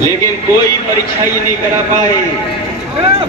लेकिन कोई परीक्षा ही नहीं करा पाए।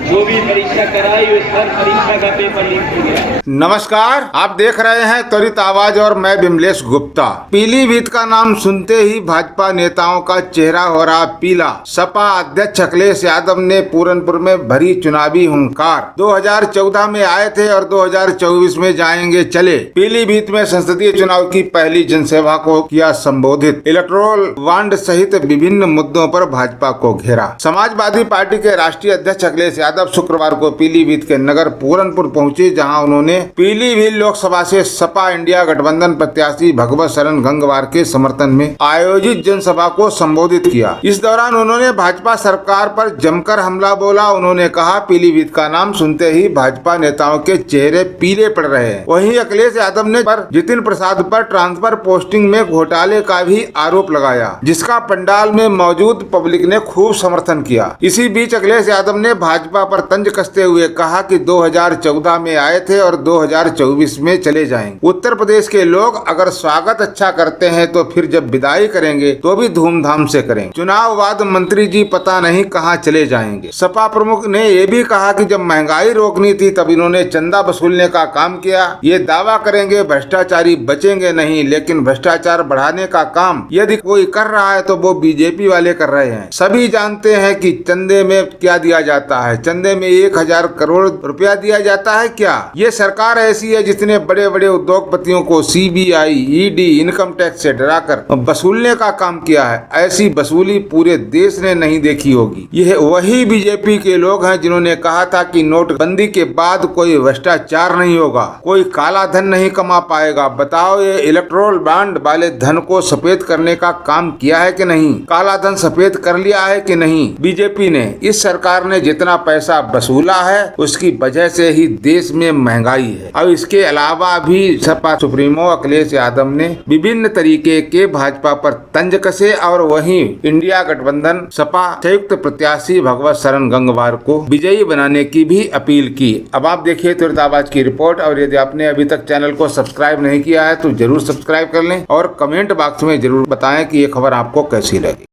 जो भी परीक्षा कराई उस हर परीक्षा का पेपर लीक हो गया। नमस्कार, आप देख रहे हैं त्वरित आवाज और मैं विमलेश गुप्ता। पीलीभीत का नाम सुनते ही भाजपा नेताओं का चेहरा हो रहा पीला। सपा अध्यक्ष अखिलेश यादव ने पूरनपुर में भरी चुनावी हुंकार। 2014 में आए थे और 2024 में जाएंगे चले। पीलीभीत में संसदीय चुनाव की पहली जनसभा को किया संबोधित। इलेक्टोरल बॉन्ड सहित विभिन्न मुद्दों पर भाजपा को घेरा। समाजवादी पार्टी के राष्ट्रीय अध्यक्ष अखिलेश यादव शुक्रवार को पीलीभीत के नगर पूरनपुर पहुंचे, जहां उन्होंने पीलीभीत लोकसभा से सपा इंडिया गठबंधन प्रत्याशी भगवत शरण गंगवार के समर्थन में आयोजित जनसभा को संबोधित किया। इस दौरान उन्होंने भाजपा सरकार पर जमकर हमला बोला। उन्होंने कहा, पीलीभीत का नाम सुनते ही भाजपा नेताओं के चेहरे पीले पड़ रहे हैं। वहीं अखिलेश यादव ने पर जितिन प्रसाद पर ट्रांसफर पोस्टिंग में घोटाले का भी आरोप लगाया, जिसका पंडाल में मौजूद पब्लिक ने खूब समर्थन किया। इसी बीच अखिलेश यादव ने भाजपा पर तंज कसते हुए कहा कि 2014 में आए थे और 2024 में चले जाएंगे। उत्तर प्रदेश के लोग अगर स्वागत अच्छा करते हैं तो फिर जब विदाई करेंगे तो भी धूमधाम से करेंगे। चुनाव बाद मंत्री जी पता नहीं कहां चले जाएंगे। सपा प्रमुख ने ये भी कहा कि जब महंगाई रोकनी थी तब इन्होंने चंदा वसूलने का काम किया। ये दावा करेंगे भ्रष्टाचारी बचेंगे नहीं, लेकिन भ्रष्टाचार बढ़ाने का काम यदि कोई कर रहा है तो वो बीजेपी वाले कर रहे हैं। सभी जानते हैं कि चंदे में क्या दिया जाता है। चंदे में 1000 करोड़ रुपया दिया जाता है क्या? ये सरकार ऐसी है जिसने बड़े बड़े उद्योगपतियों को सीबीआई, ईडी, इनकम टैक्स से डराकर वसूलने का काम किया है। ऐसी वसूली पूरे देश ने नहीं देखी होगी। यह वही बीजेपी के लोग हैं जिन्होंने कहा था कि नोटबंदी के बाद कोई भ्रष्टाचार नहीं होगा, कोई काला धन नहीं कमा पाएगा। बताओ, ये इलेक्टोरल बॉन्ड वाले धन को सफेद करने का काम किया है कि नहीं? काला धन सफेद कर लिया है कि नहीं बीजेपी ने? इस सरकार ने जितना पैसा वसूला है उसकी वजह से ही देश में महंगाई है। अब इसके अलावा भी सपा सुप्रीमो अखिलेश यादव ने विभिन्न तरीके के भाजपा पर तंज कसे और वहीं इंडिया गठबंधन सपा संयुक्त प्रत्याशी भगवत शरण गंगवार को विजयी बनाने की भी अपील की। अब आप देखिए त्वरित आवाज की रिपोर्ट, और यदि आपने अभी तक चैनल को सब्सक्राइब नहीं किया है तो जरूर सब्सक्राइब कर लें और कमेंट बॉक्स में जरूर बताएं कि ये खबर आपको कैसी लगी।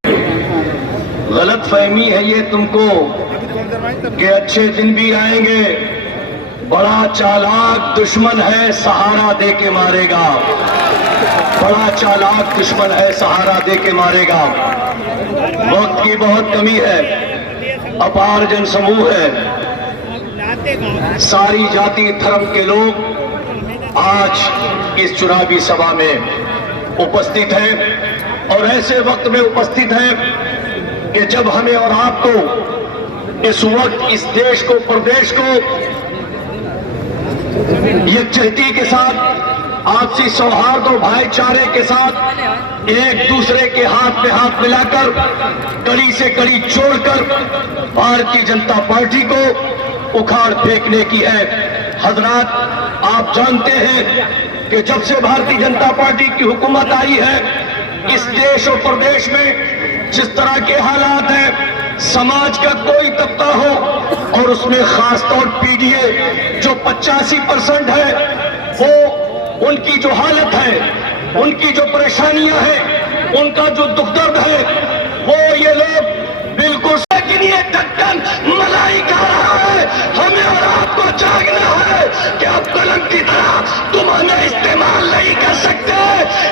गलत फहमी है ये तुमको कि अच्छे दिन भी आएंगे। बड़ा चालाक दुश्मन है, सहारा दे के मारेगा। बड़ा चालाक दुश्मन है, सहारा दे के मारेगा। वक्त की बहुत कमी है, अपार जनसमूह है, सारी जाति धर्म के लोग आज इस चुनावी सभा में उपस्थित हैं और ऐसे वक्त में उपस्थित हैं कि जब हमें और आपको इस वक्त इस देश को, प्रदेश को यकजहती के साथ, आपसी सौहार्द और भाईचारे के साथ एक दूसरे के हाथ में हाथ मिलाकर, कड़ी से कड़ी जोड़कर भारतीय जनता पार्टी को उखाड़ फेंकने की है। हजरात, आप जानते हैं कि जब से भारतीय जनता पार्टी की हुकूमत आई है, इस देश और प्रदेश में जिस तरह के हालात हैं, समाज का कोई तबका हो और उसमें खास तौर पीडीए जो 85% है, वो उनकी जो हालत है, उनकी जो परेशानियां हैं, उनका जो दुख दर्द है, वो ये लोग बिल्कुल, लेकिन ये ढक्कन मलाई खा रहा है। हमें और आपको जागना है कि अब कलम की तरह तुम हमें इस्तेमाल नहीं कर सकते।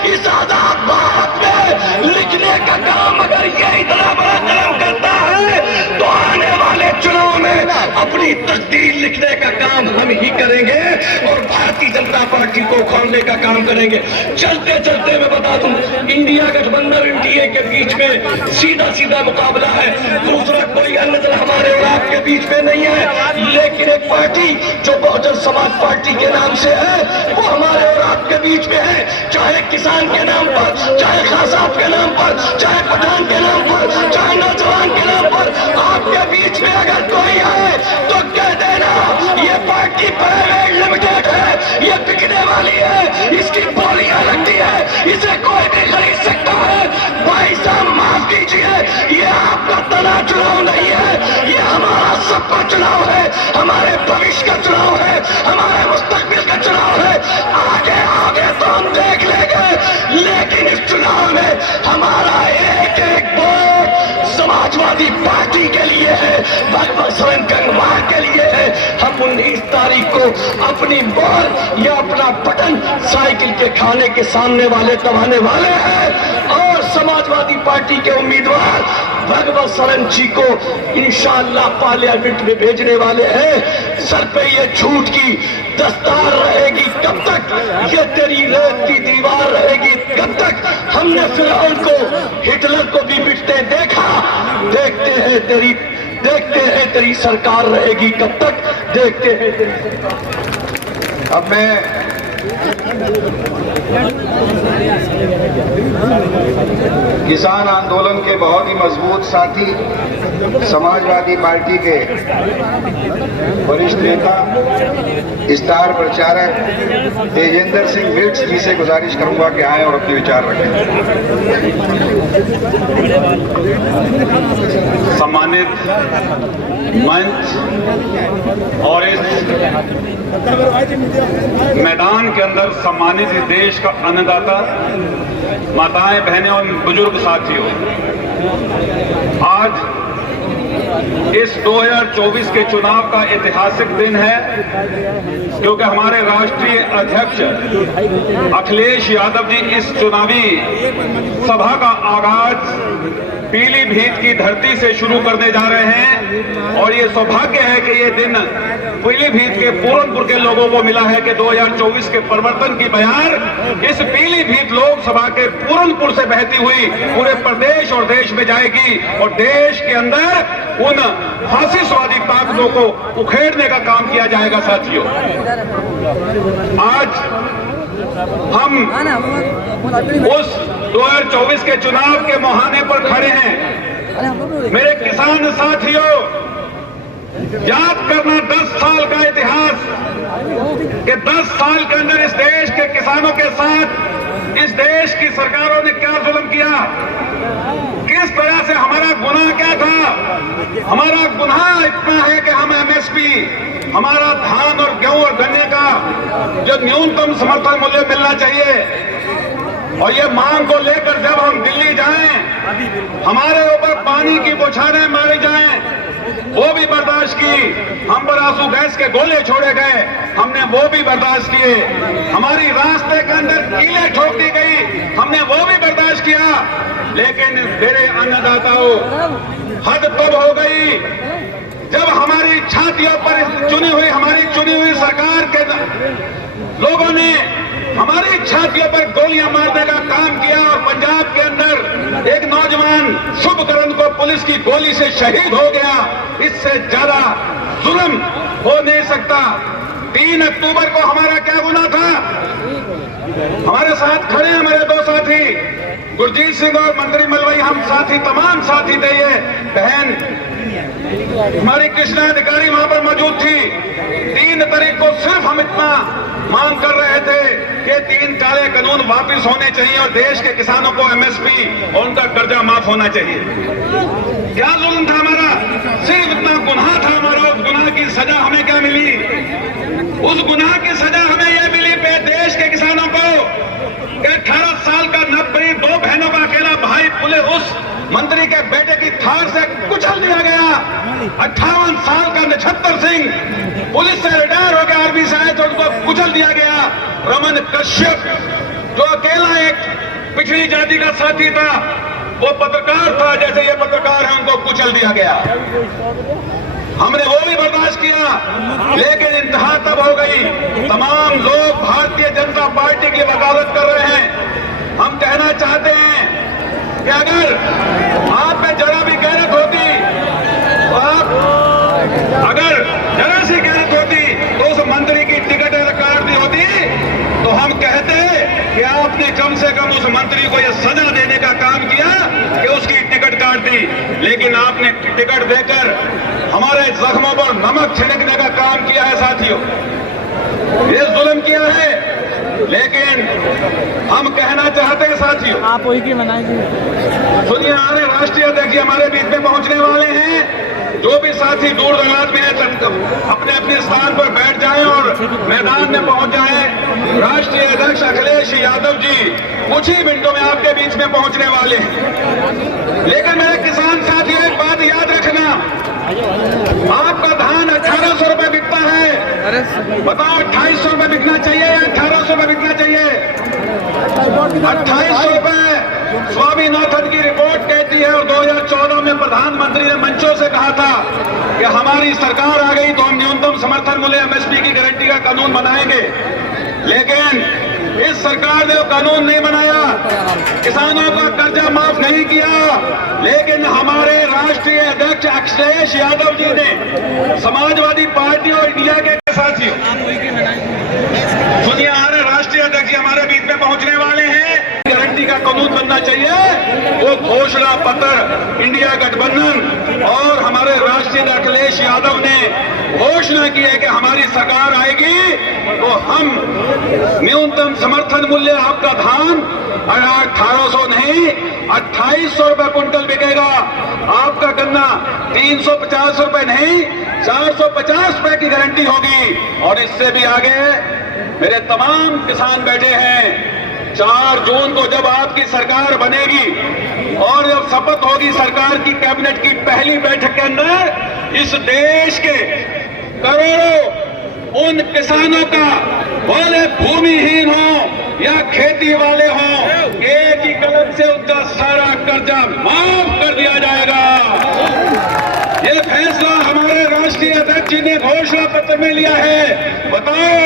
इस आजाद भारत में लिखने का काम अगर ये इतना बड़ा कलम करता है तो आने वाले चुनाव में अपनी तकदीर लिखने का काम हम ही करेंगे और भारतीय जनता पार्टी को उखाड़ने का काम करेंगे। चलते चलते मैं बता दूं, इंडिया गठबंधन एनडीए के बीच में सीधा सीधा मुकाबला है। दूसरा कोई अन्य दल हमारे और आपके बीच में नहीं है, लेकिन एक पार्टी जो बहुजन समाज पार्टी के नाम से है वो हमारे और आपके बीच में है। चाहे किसान के नाम पर, चाहे खासाब के नाम पर, चाहे पठान के नाम पर, चाहे नौजवान के नाम पर, आपके बीच में अगर कोई है तो कह देना ये पार्टी प्राइवेट लिमिटेड है, ये बिकने वाली है, इसकी बोलियां लगती है, इसे कोई भी खरीद सकता है। भाई साहब माफ कीजिए, ये आपका तना चुनाव नहीं है, ये हमारा सबका चुनाव है, हमारे भविष्य का चुनाव है, हमारे मुस्तकबिल का चुनाव है। आगे आगे तो हम देख लेंगे, लेकिन इस चुनाव में हमारा एक एक वोट समाजवादी पार्टी के लिए है, भगवत शरण गंगवार के लिए है। हम 19 तारीख को अपनी बॉल या अपना बटन साइकिल के खाने के सामने वाले दबाने वाले हैं और समाजवादी पार्टी के उम्मीदवार भगवत शरण जी को इंशाअल्लाह पार्लियामेंट में भेजने वाले हैं। सर पे ये झूठ की दस्तार रहेगी कब तक, ये तेरी रेत की दीवार रहेगी कब तक। हमने फिरौन को, हिटलर को भी मिटते देखा, देखते हैं तेरी सरकार रहेगी कब तक, देखते हैं तेरी सरकार। अब मैं किसान आंदोलन के बहुत ही मजबूत साथी समाजवादी पार्टी के वरिष्ठ नेता स्टार प्रचारक तेजेंद्र सिंह बिट्स जी से गुजारिश करूंगा कि आए और अपने विचार रखें। सम्मानित मंच और इस मैदान के अंदर सम्मानित इस देश का अन्नदाता, माताएं, बहनें और बुजुर्ग साथियों, आज इस 2024 के चुनाव का ऐतिहासिक दिन है क्योंकि हमारे राष्ट्रीय अध्यक्ष अखिलेश यादव जी इस चुनावी सभा का आगाज पीलीभीत की धरती से शुरू करने जा रहे हैं और ये सौभाग्य है कि ये दिन पीलीभीत के पूरनपुर के लोगों को मिला है कि 2024 के परिवर्तन की बयार इस पीलीभीत लोकसभा के पूरनपुर से बहती हुई पूरे प्रदेश और देश में जाएगी और देश के अंदर उन फासिस्टवादी ताकतों को उखेड़ने का काम किया जाएगा। साथियों, आज हम उस 2024 के चुनाव के मुहाने पर खड़े हैं। मेरे किसान साथियों, याद करना 10 साल का इतिहास कि 10 साल के अंदर इस देश के किसानों के साथ इस देश की सरकारों ने क्या जुल्म किया, किस तरह से हमारा गुनाह क्या था। हमारा गुनाह इतना है कि हम एमएसपी, हमारा धान और गेहूं और गन्ने का जो न्यूनतम समर्थन मूल्य मिलना चाहिए और ये मांग को लेकर जब हम दिल्ली जाएं, हमारे ऊपर पानी की बौछारें मारी जाएं, वो भी बर्दाश्त की। हम पर आंसू गैस के गोले छोड़े गए, हमने वो भी बर्दाश्त किए। हमारी रास्ते के अंदर कीलें ठोक दी गई, हमने वो भी बर्दाश्त किया। लेकिन मेरे अन्नदाताओं, हद तब हो गई जब हमारी छातियों पर हमारी चुनी हुई सरकार के लोगों ने हमारी छातियों पर गोलियां मारने का काम किया और पंजाब के अंदर एक नौजवान शुभकरण को पुलिस की गोली से शहीद हो गया। इससे ज्यादा जुल्म हो नहीं सकता। 3 अक्टूबर को हमारा क्या गुनाह था? हमारे साथ खड़े हमारे 2 साथी गुरजीत सिंह और मंत्री मलवई, हम साथी, तमाम साथी थे। ये बहन हमारी कृष्णा अधिकारी वहां पर मौजूद थी। 3 तारीख को सिर्फ हम इतना मांग कर रहे थे कि 3 काले कानून वापस होने चाहिए और देश के किसानों को एमएसपी और उनका कर्जा माफ होना चाहिए। क्या जुल्म था हमारा? सिर्फ इतना गुनाह था हमारा। उस गुनाह की सजा हमें क्या मिली? उस गुनाह की सजा हमें यह मिली देश के किसानों को कि 18 साल का नवबरी 2 बहनों का अकेला भाई पुलिस उस मंत्री के बेटे की थार से कुचल दिया गया। 58 साल का नक्षत्र सिंह पुलिस से रिटायर हो गया, आर्मी से आए तो उनको कुचल दिया गया। रमन कश्यप जो अकेला एक पिछड़ी जाति का साथी था, वो पत्रकार था, जैसे ये पत्रकार है, उनको कुचल दिया गया। हमने वो भी बर्दाश्त किया, लेकिन इंतहा तब हो गई। तमाम लोग भारतीय जनता पार्टी की वकालत कर रहे हैं। हम कहना चाहते हैं कि अगर आप में जरा भी गैरत होती तो अगर जरा सी गैरत होती तो उस मंत्री की टिकट काट दी होती तो हम कहते कि आपने कम से कम उस मंत्री को यह सजा देने का काम किया कि उसकी टिकट काट दी। लेकिन आपने टिकट देकर हमारे जख्मों पर नमक छिड़कने का काम किया है। साथियों, ये जुल्म किया है। लेकिन हम कहना चाहते हैं साथियों, आप वही की मनाएंगे। सुनिए, हमारे राष्ट्रीय अध्यक्ष हमारे बीच में पहुंचने वाले हैं। जो भी साथी दूर दराज में अपने अपने स्थान पर बैठ जाएं और मैदान में पहुंच जाएं। राष्ट्रीय अध्यक्ष अखिलेश यादव जी कुछ ही मिनटों में आपके बीच में पहुंचने वाले हैं। लेकिन मेरे किसान साथी बताओ 2800 रुपए बिकना चाहिए या 1800 रुपए बिकना चाहिए? 2800 रुपए स्वामीनाथन की रिपोर्ट कहती है। और 2014 में प्रधानमंत्री ने मंचों से कहा था कि हमारी सरकार आ गई तो हम न्यूनतम समर्थन मूल्य एमएसपी की गारंटी का कानून बनाएंगे। लेकिन इस सरकार ने वो कानून नहीं बनाया, किसानों का कर्जा माफ नहीं किया। लेकिन हमारे राष्ट्रीय अध्यक्ष अखिलेश यादव जी ने समाजवादी पार्टी और इंडिया के साथियों, सुनिए, हमारे राष्ट्रीय अध्यक्ष जी हमारे बीच में पहुंचने वाले हैं। गारंटी का कानून बनना चाहिए। वो घोषणा पत्र इंडिया गठबंधन और हमारे राष्ट्रीय अखिलेश यादव ने घोषणा की है कि हमारी सरकार आएगी तो हम न्यूनतम समर्थन मूल्य आपका धान 1800 नहीं 2800 रुपए कुंटल बिकेगा। आपका गन्ना 350 रुपए नहीं 450 रुपए की गारंटी होगी। और इससे भी आगे मेरे तमाम किसान बैठे हैं। 4 जून को जब आपकी सरकार बनेगी और जब शपथ होगी सरकार की कैबिनेट की पहली बैठक के अंदर, इस देश के करोड़ों उन किसानों का, भले भूमिहीन हो या खेती वाले हो, एक ही कलम से उनका सारा कर्जा माफ कर दिया जाएगा। ये फैसला हमारे राष्ट्रीय अध्यक्ष जी ने घोषणा पत्र में लिया है। बताओ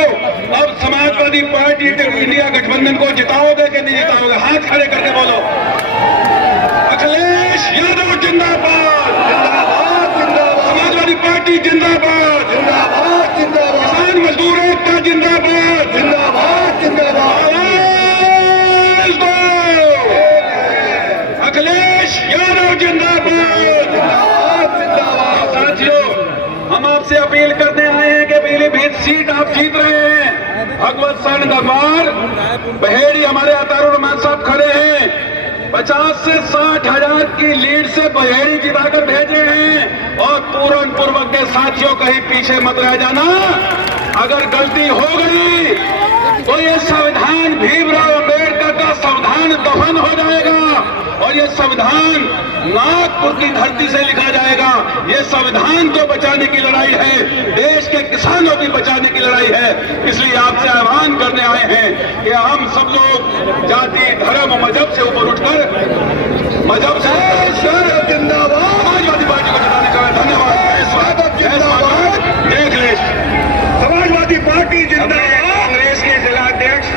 अब समाजवादी पार्टी इंडिया गठबंधन को जिताओगे कि नहीं जिताओगे? हाथ खड़े करके बोलो। अखिलेश यादव जिंदाबाद, जिंदाबाद, जिंदाबाद। समाजवादी पार्टी जिंदाबाद, जिंदाबाद, जिंदाबाद। किसान मजदूर एकता जिंदाबाद, जिंदाबाद, जिंदाबाद। आवाज दो। अखिलेश यादव जिंदाबाद, जिंदाबाद, जिंदाबाद। साथियों, हम आपसे अपील करने आए हैं कि पीलीभीत सीट आप जीत रहे हैं। भगवत शरण गंगवार बहेड़ी हमारे अतारुण मान साहब खड़े हैं। 50 से 60 हजार की लीड से बहेड़ी जिताकर भेजे हैं। और पूरनपुर के साथियों कहीं पीछे मत रह जाना। अगर गलती हो गई तो ये संविधान भीमराव अम्बेडकर का संविधान दफन हो जाएगा। और ये संविधान नागपुर की धरती से लिखा जाएगा। ये संविधान को बचाने की लड़ाई है, देश के किसानों की बचाने की लड़ाई है। इसलिए आपसे आह्वान करने आए हैं कि हम सब लोग जाति, धर्म, मजहब से ऊपर उठकर मजहब से जिंदाबाद समाजवादी पार्टी को जिताने का धन्यवाद। देख ले, समाजवादी पार्टी जिंदाबाद। कांग्रेस के जिला अध्यक्ष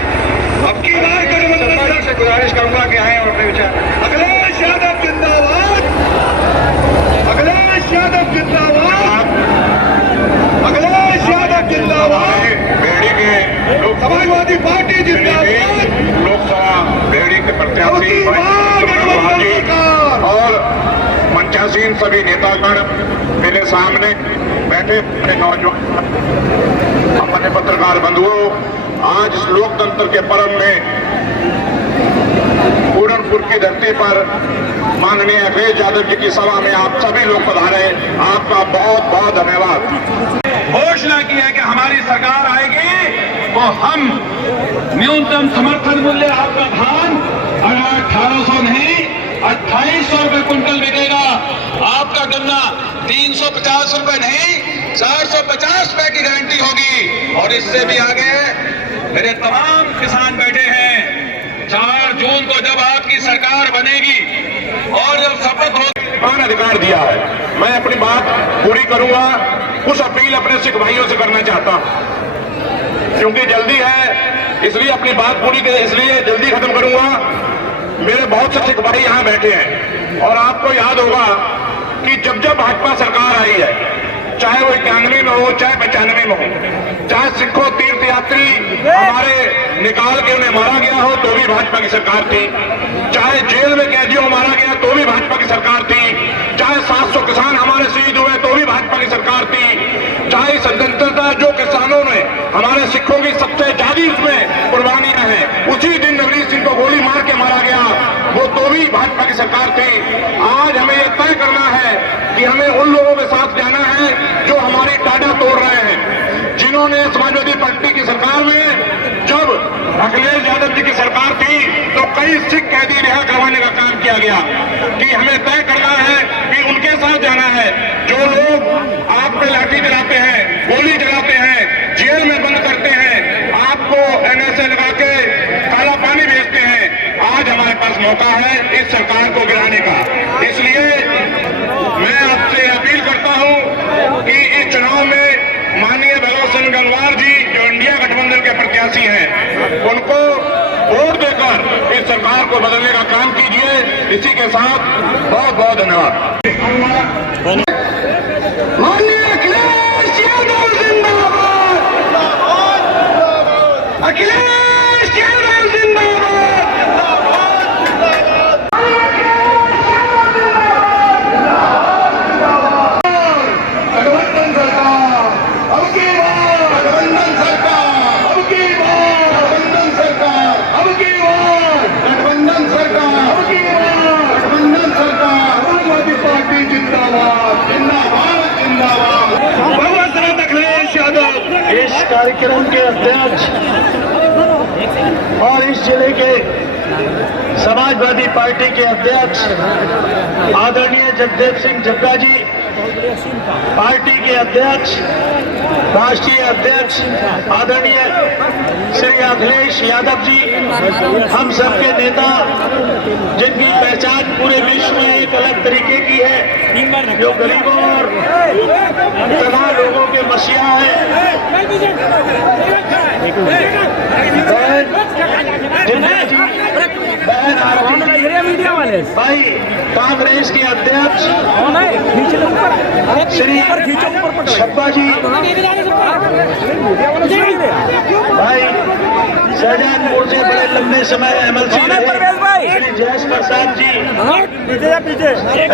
अब की बार गठबंधन से गुजारिश करूंगा कि आए और अपने विचार। अखिलेश यादव जिंदाबाद, अखिलेश यादव जिंदाबाद, अखिलेश यादव जिंदाबाद। बेड़ी के समाजवादी पार्टी जिंदाबाद। लोकसभा बेड़ी के प्रत्याशी और मंचासीन सभी नेतागण मेरे सामने बैठे अपने नौजवान, अपने पत्रकार बंधुओं, आज इस लोकतंत्र के पर्व में पूरनपुर की धरती पर माननीय अखिलेश यादव जी की सभा में आप सभी लोग पधारे, आपका बहुत बहुत धन्यवाद। घोषणा की है कि हमारी सरकार आएगी तो हम न्यूनतम समर्थन मूल्य आपका धान 1800 नहीं 2800 रुपए कुंटल बिकेगा। आपका गन्ना 350 रुपए नहीं 450 रुपए की गारंटी होगी। और इससे भी आगे मेरे तमाम किसान बैठे हैं। 4 जून को जब आपकी सरकार बनेगी और जब शपथ होगी, अधिकार दिया है। मैं अपनी बात पूरी करूंगा। कुछ अपील अपने सिख भाइयों से करना चाहता हूं, क्योंकि जल्दी है इसलिए अपनी बात पूरी इसलिए जल्दी खत्म करूंगा। मेरे बहुत से सिख भाई यहां बैठे हैं और आपको याद होगा कि जब जब भाजपा सरकार आई है, चाहे वो 91 में हो चाहे 95 में हो, चाहे सिखों तीर्थ यात्री हमारे निकाल के उन्हें मारा गया हो तो भी भाजपा की सरकार थी, चाहे जेल में कैदियों मारा गया तो भी भाजपा की सरकार थी, चाहे 700 किसान हमारे शहीद हुए तो भी भाजपा की सरकार थी, चाहे स्वतंत्रता जो किसानों ने हमारे सिखों की सबसे ज्यादा उसमें कुर्बानियां हैं, उसी दिन नवनीत सिंह को गोली मार के मारा गया, वो तो भी भाजपा की सरकार थी। आज हमें यह तय करना है कि हमें उन लोगों के साथ जाना है जो हमारी टाटा तोड़ रहे हैं, जिन्होंने समाजवादी पार्टी की सरकार में जब अखिलेश यादव जी की सरकार थी तो कई सिख कैदी रिहा करवाने का काम किया गया, कि हमें तय करना है कि उनके साथ जाना है जो लोग आप पे लाठी चलाते हैं, गोली चलाते हैं, जेल में मौका है इस सरकार को गिराने का। इसलिए मैं आपसे अपील करता हूं कि इस चुनाव में माननीय भगवत सिंह गंगवार जी जो इंडिया गठबंधन के प्रत्याशी हैं उनको वोट देकर इस सरकार को बदलने का काम कीजिए। इसी के साथ बहुत बहुत धन्यवाद। माननीय अखिलेश यादव जिंदाबाद, अखिलेश यादव जिंदाबाद, गठबंधन सरकार अब की बार, गठबंधन सरकार अब की बार, गठबंधन सरकार अब की बार, गठबंधन सरकार अब की बार, गठबंधन सरकार, समाजवादी पार्टी जिंदाबाद, जिंदाबाद, जिंदाबाद। भगवत रत्न अखिलेश यादव इस कार्यक्रम के अध्यक्ष और इस जिले के समाजवादी पार्टी के अध्यक्ष आदरणीय जगदेव सिंह जग्गा जी, पार्टी के अध्यक्ष राष्ट्रीय अध्यक्ष आदरणीय श्री अखिलेश यादव जी, हम सबके नेता जिनकी पहचान पूरे विश्व में एक अलग तरीके की है, जो गरीबों और तबाह लोगों के मसीहा है, भाई कांग्रेस के अध्यक्ष श्री छब्बा जी, भाई शाहजहानपुर से बड़े लंबे समय एमएलसी रहे श्री जयेश प्रसाद जी,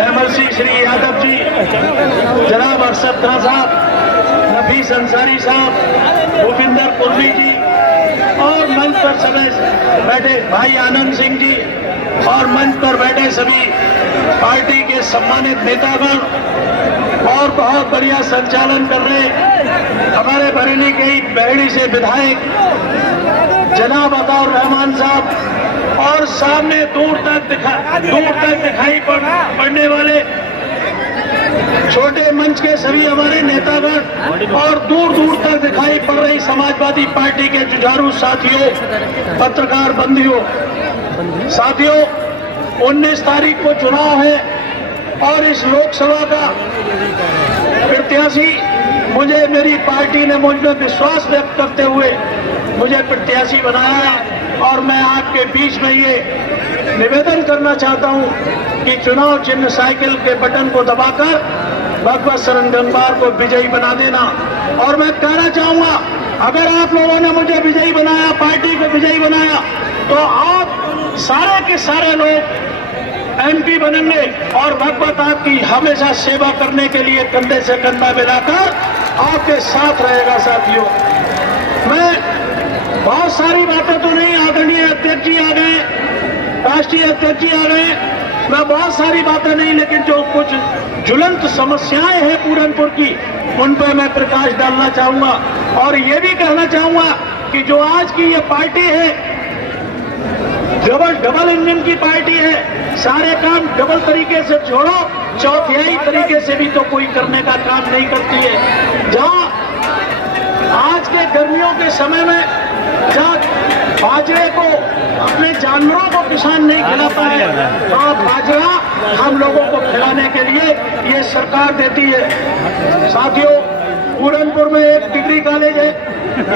एमएलसी श्री यादव जी, जनाब अरशद खान साहब, नफीस अंसारी साहब, भूपिंदर पुर्वी जी और मंच पर समय बैठे भाई आनंद सिंह जी और मंच पर बैठे सभी पार्टी के सम्मानित नेतागण और बहुत बढ़िया संचालन कर रहे हमारे बरेली के एक बहेड़ी से विधायक जनाब अताउर रहमान साहब और सामने दूर तक दिखाई पड़ने वाले छोटे मंच के सभी हमारे नेतागण और दूर दूर तक दिखाई पड़ रही समाजवादी पार्टी के जुझारू साथियों, पत्रकार बंधुओं, साथियों, 19 तारीख को चुनाव है और इस लोकसभा का प्रत्याशी मुझे मेरी पार्टी ने मुझ में विश्वास व्यक्त करते हुए मुझे प्रत्याशी बनाया है और मैं आपके बीच में ये निवेदन करना चाहता हूं कि चुनाव चिन्ह साइकिल के बटन को दबाकर भगवत शरण गंगवार को विजयी बना देना। और मैं कहना चाहूंगा, अगर आप लोगों ने मुझे विजयी बनाया, पार्टी को विजयी बनाया, तो आप सारे के सारे लोग एमपी बनेंगे और भगवत आपकी हमेशा सेवा करने के लिए कंधे से कंधा मिलाकर आपके साथ रहेगा। साथियों, मैं बहुत सारी बातें तो नहीं, आदरणीय अध्यक्ष जी आ गए, राष्ट्रीय अध्यक्ष जी आ गए, मैं बहुत सारी बातें नहीं, लेकिन जो कुछ ज्वलंत समस्याएं हैं पूरनपुर की, उन पर मैं प्रकाश डालना चाहूंगा और ये भी कहना चाहूंगा कि जो आज की ये पार्टी है डबल इंजन की पार्टी है, सारे काम डबल तरीके से छोड़ो, चौथाई तरीके से भी तो कोई करने का काम नहीं करती है। जहां आज के गर्मियों के समय में जहां बाजरे को अपने जानवरों को किसान नहीं खिलाता है, तो बाजरा हम लोगों को खिलाने के लिए ये सरकार देती है। साथियों, पूरनपुर में एक डिग्री कॉलेज है,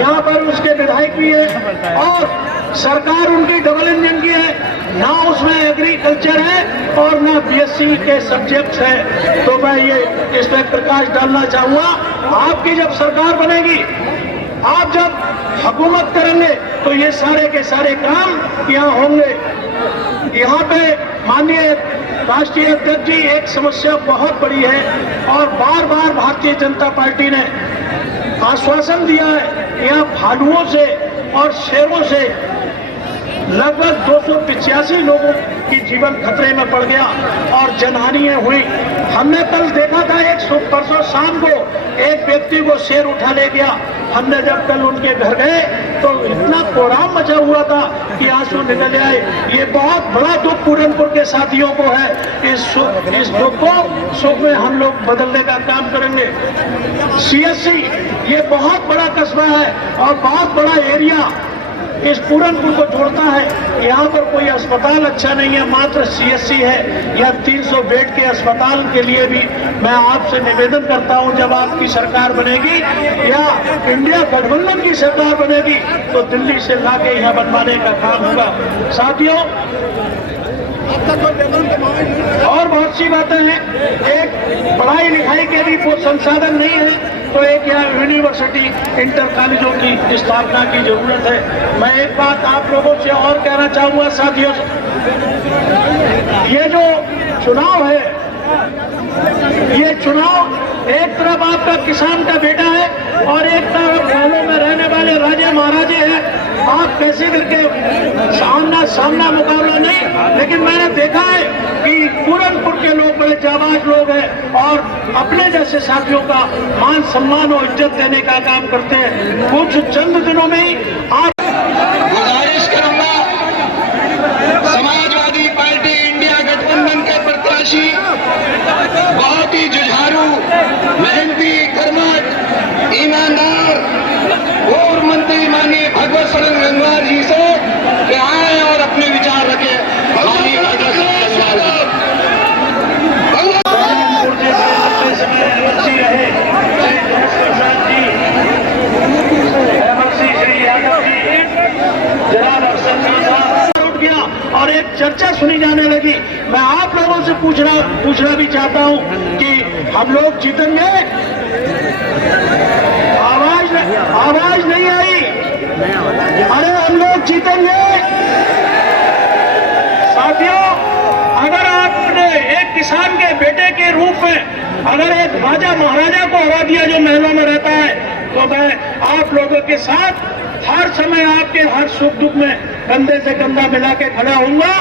यहाँ पर उसके विधायक भी है और सरकार उनकी डबल इंजन की है, ना उसमें एग्रीकल्चर है और ना बीएससी के सब्जेक्ट्स है। तो मैं ये इस पर प्रकाश डालना चाहूंगा, आपकी जब सरकार बनेगी, आप जब हुकूमत करेंगे, तो ये सारे के सारे काम यहाँ होंगे। यहाँ पे माननीय राष्ट्रीय अध्यक्ष जी, एक समस्या बहुत बड़ी है और बार बार भारतीय जनता पार्टी ने आश्वासन दिया है, यहाँ भालुओं से और शेरों से लगभग 285 लोगों की जीवन खतरे में पड़ गया और जनहानियां हुई। हमने कल देखा था, परसों शाम को एक व्यक्ति को शेर उठा ले गया। हमने जब कल उनके घर गए तो इतना कोहराम मचा हुआ था कि आंसू निकल आए। ये बहुत बड़ा दुख पूरनपुर के साथियों को है। इस दुख को सुख में हम लोग बदलने का काम करेंगे। सीएससी ये बहुत बड़ा कस्बा है और बहुत बड़ा एरिया, इस पूरनपुर को जोड़ता है। यहाँ पर कोई अस्पताल अच्छा नहीं है, मात्र CSC है। या 300 बेड के अस्पताल के लिए भी मैं आपसे निवेदन करता हूँ, जब आपकी सरकार बनेगी या इंडिया गठबंधन की सरकार बनेगी तो दिल्ली से लाके यहाँ बनवाने का काम होगा। साथियों, और बहुत सी बातें हैं। एक पढ़ाई लिखाई के भी वो संसाधन नहीं है, तो एक यहाँ यूनिवर्सिटी इंटर कॉलेजों की स्थापना की जरूरत है। मैं एक बात आप लोगों से और कहना चाहूंगा साथियों, ये जो चुनाव है, ये चुनाव एक तरफ आपका किसान का बेटा है और एक तरफ गांवों में रहने वाले राजे महाराजे हैं। आप कैसे करके सामना मुकाबला नहीं, लेकिन मैंने देखा है कि पूरनपुर के लोग बड़े जाबाज लोग हैं और अपने जैसे साथियों का मान सम्मान और इज्जत देने का काम करते हैं। कुछ चंद दिनों में ही आप गुजारिश करूंगा, समाजवादी पार्टी इंडिया गठबंधन के प्रत्याशी बहुत ही जुझारू, मेहनती, कर्मठ, ईमानदार पूर्व मंत्री माननीय भगवत शरण गंगवार जी से कि आए और अपने विचार रखे। माननीय भगवत शरण गंगवार और एक चर्चा सुनी जाने लगी। मैं आप लोगों से पूछना भी चाहता हूं कि हम लोग जीतेंगे? आवाज नहीं आई। अरे हम लोग जीतेंगे साथियों। अगर आपने एक किसान के बेटे के रूप में अगर एक राजा महाराजा को हरा दिया जो महलों में रहता है, तो मैं आप लोगों के साथ हर समय आपके हर सुख दुख में कंधे से कंधा मिला के खड़ा होऊंगा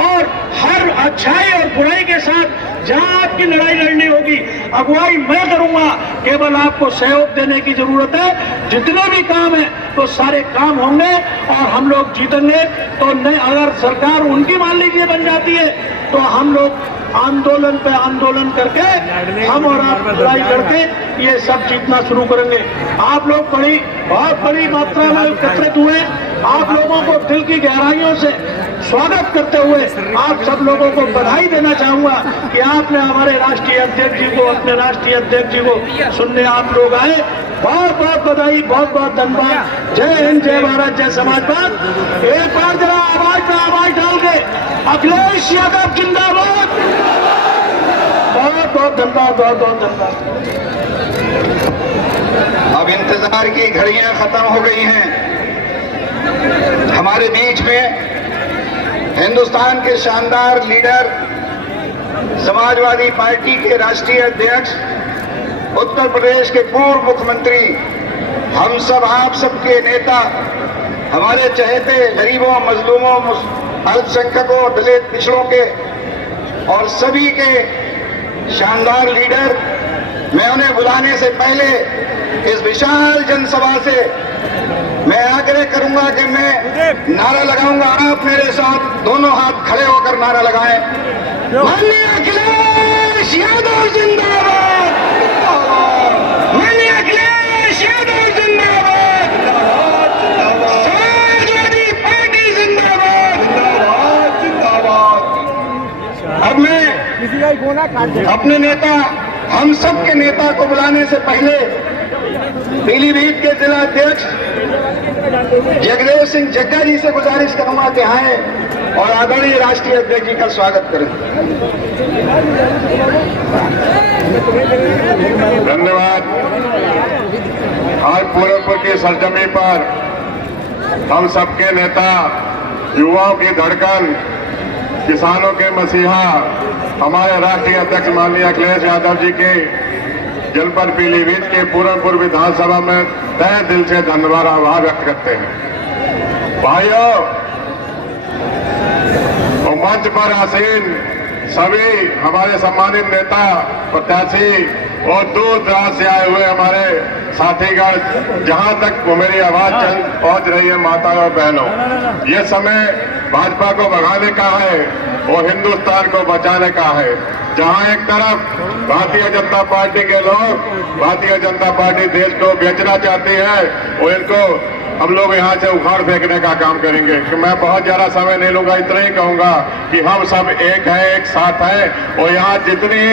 और हर अच्छाई और बुराई के साथ जहां आपकी लड़ाई लड़नी होगी अगुवाई मैं करूंगा। केवल आपको सहयोग देने की जरूरत है। जितने भी काम है तो सारे काम होंगे और हम लोग जीतेंगे। तो नहीं, अगर सरकार उनकी मान लीजिए बन जाती है तो हम लोग आंदोलन पे आंदोलन करके हम और आप लड़ाई करके ये सब जीतना शुरू करेंगे। आप लोग बहुत बड़ी मात्रा में एकत्रित हुए। आप लोगों को दिल की गहराइयों से स्वागत करते हुए आप सब लोगों को बधाई देना चाहूंगा कि आपने हमारे राष्ट्रीय अध्यक्ष जी को, अपने राष्ट्रीय अध्यक्ष जी को सुनने आप लोग आए। बहुत बहुत बधाई, बहुत बहुत धन्यवाद। जय हिंद, जय भारत, जय समाजवाद। एक बार जरा आवाज पे आवाज डाल के अखिलेश यादव जिंदाबाद। बहुत बहुत धन्यवाद, बहुत बहुत धन्यवाद। अब इंतजार की घड़ियां खत्म हो गई हैं। हमारे बीच में हिंदुस्तान के शानदार लीडर, समाजवादी पार्टी के राष्ट्रीय अध्यक्ष, उत्तर प्रदेश के पूर्व मुख्यमंत्री, हम सब आप सबके नेता, हमारे चहेते गरीबों, मजलूमों, अल्पसंख्यकों, दलित, पिछड़ों के और सभी के शानदार लीडर, मैं उन्हें बुलाने से पहले इस विशाल जनसभा से मैं आग्रह करूंगा कि मैं नारा लगाऊंगा। आप मेरे साथ दोनों हाथ खड़े होकर नारा लगाएं। माननीय अखिलेश यादव जिंदाबाद, माननीय अखिलेश यादव जिंदाबाद, समाजवादी पार्टी जिंदाबाद, जिंदाबाद। अब मैं अपने नेता, हम सब के नेता को बुलाने से पहले पीलीभीत के जिला अध्यक्ष जगदेव सिंह जग्गा जी से गुजारिश करूंगा कि आए और आदरणीय राष्ट्रीय अध्यक्ष जी का स्वागत करें। धन्यवाद। आज पूरनपुर की सरजमी पर हम सबके नेता, युवाओं की धड़कन, किसानों के मसीहा, हमारे राष्ट्रीय अध्यक्ष माननीय अखिलेश यादव जी के जनपद पीलीभीत के पूरनपुर विधानसभा में तहे दिल से धन्यवाद आभार व्यक्त करते हैं। भाइयों, मंच पर आसीन सभी हमारे सम्मानित नेता, प्रत्याशी और दूर दराज से आए हुए हमारे साथीगण, जहां तक मेरी आवाज पहुंच रही है, माता और बहनों, ये समय भाजपा को भगाने का है और हिंदुस्तान को बचाने का है। जहां एक तरफ भारतीय जनता पार्टी के लोग, भारतीय जनता पार्टी देश को बेचना चाहती है और इनको हम लोग यहाँ से उखाड़ फेंकने का काम करेंगे। कि मैं बहुत ज़्यादा समय नहीं लूँगा, इतना ही कहूँगा कि हम सब एक है, एक साथ है, और यहाँ जितनी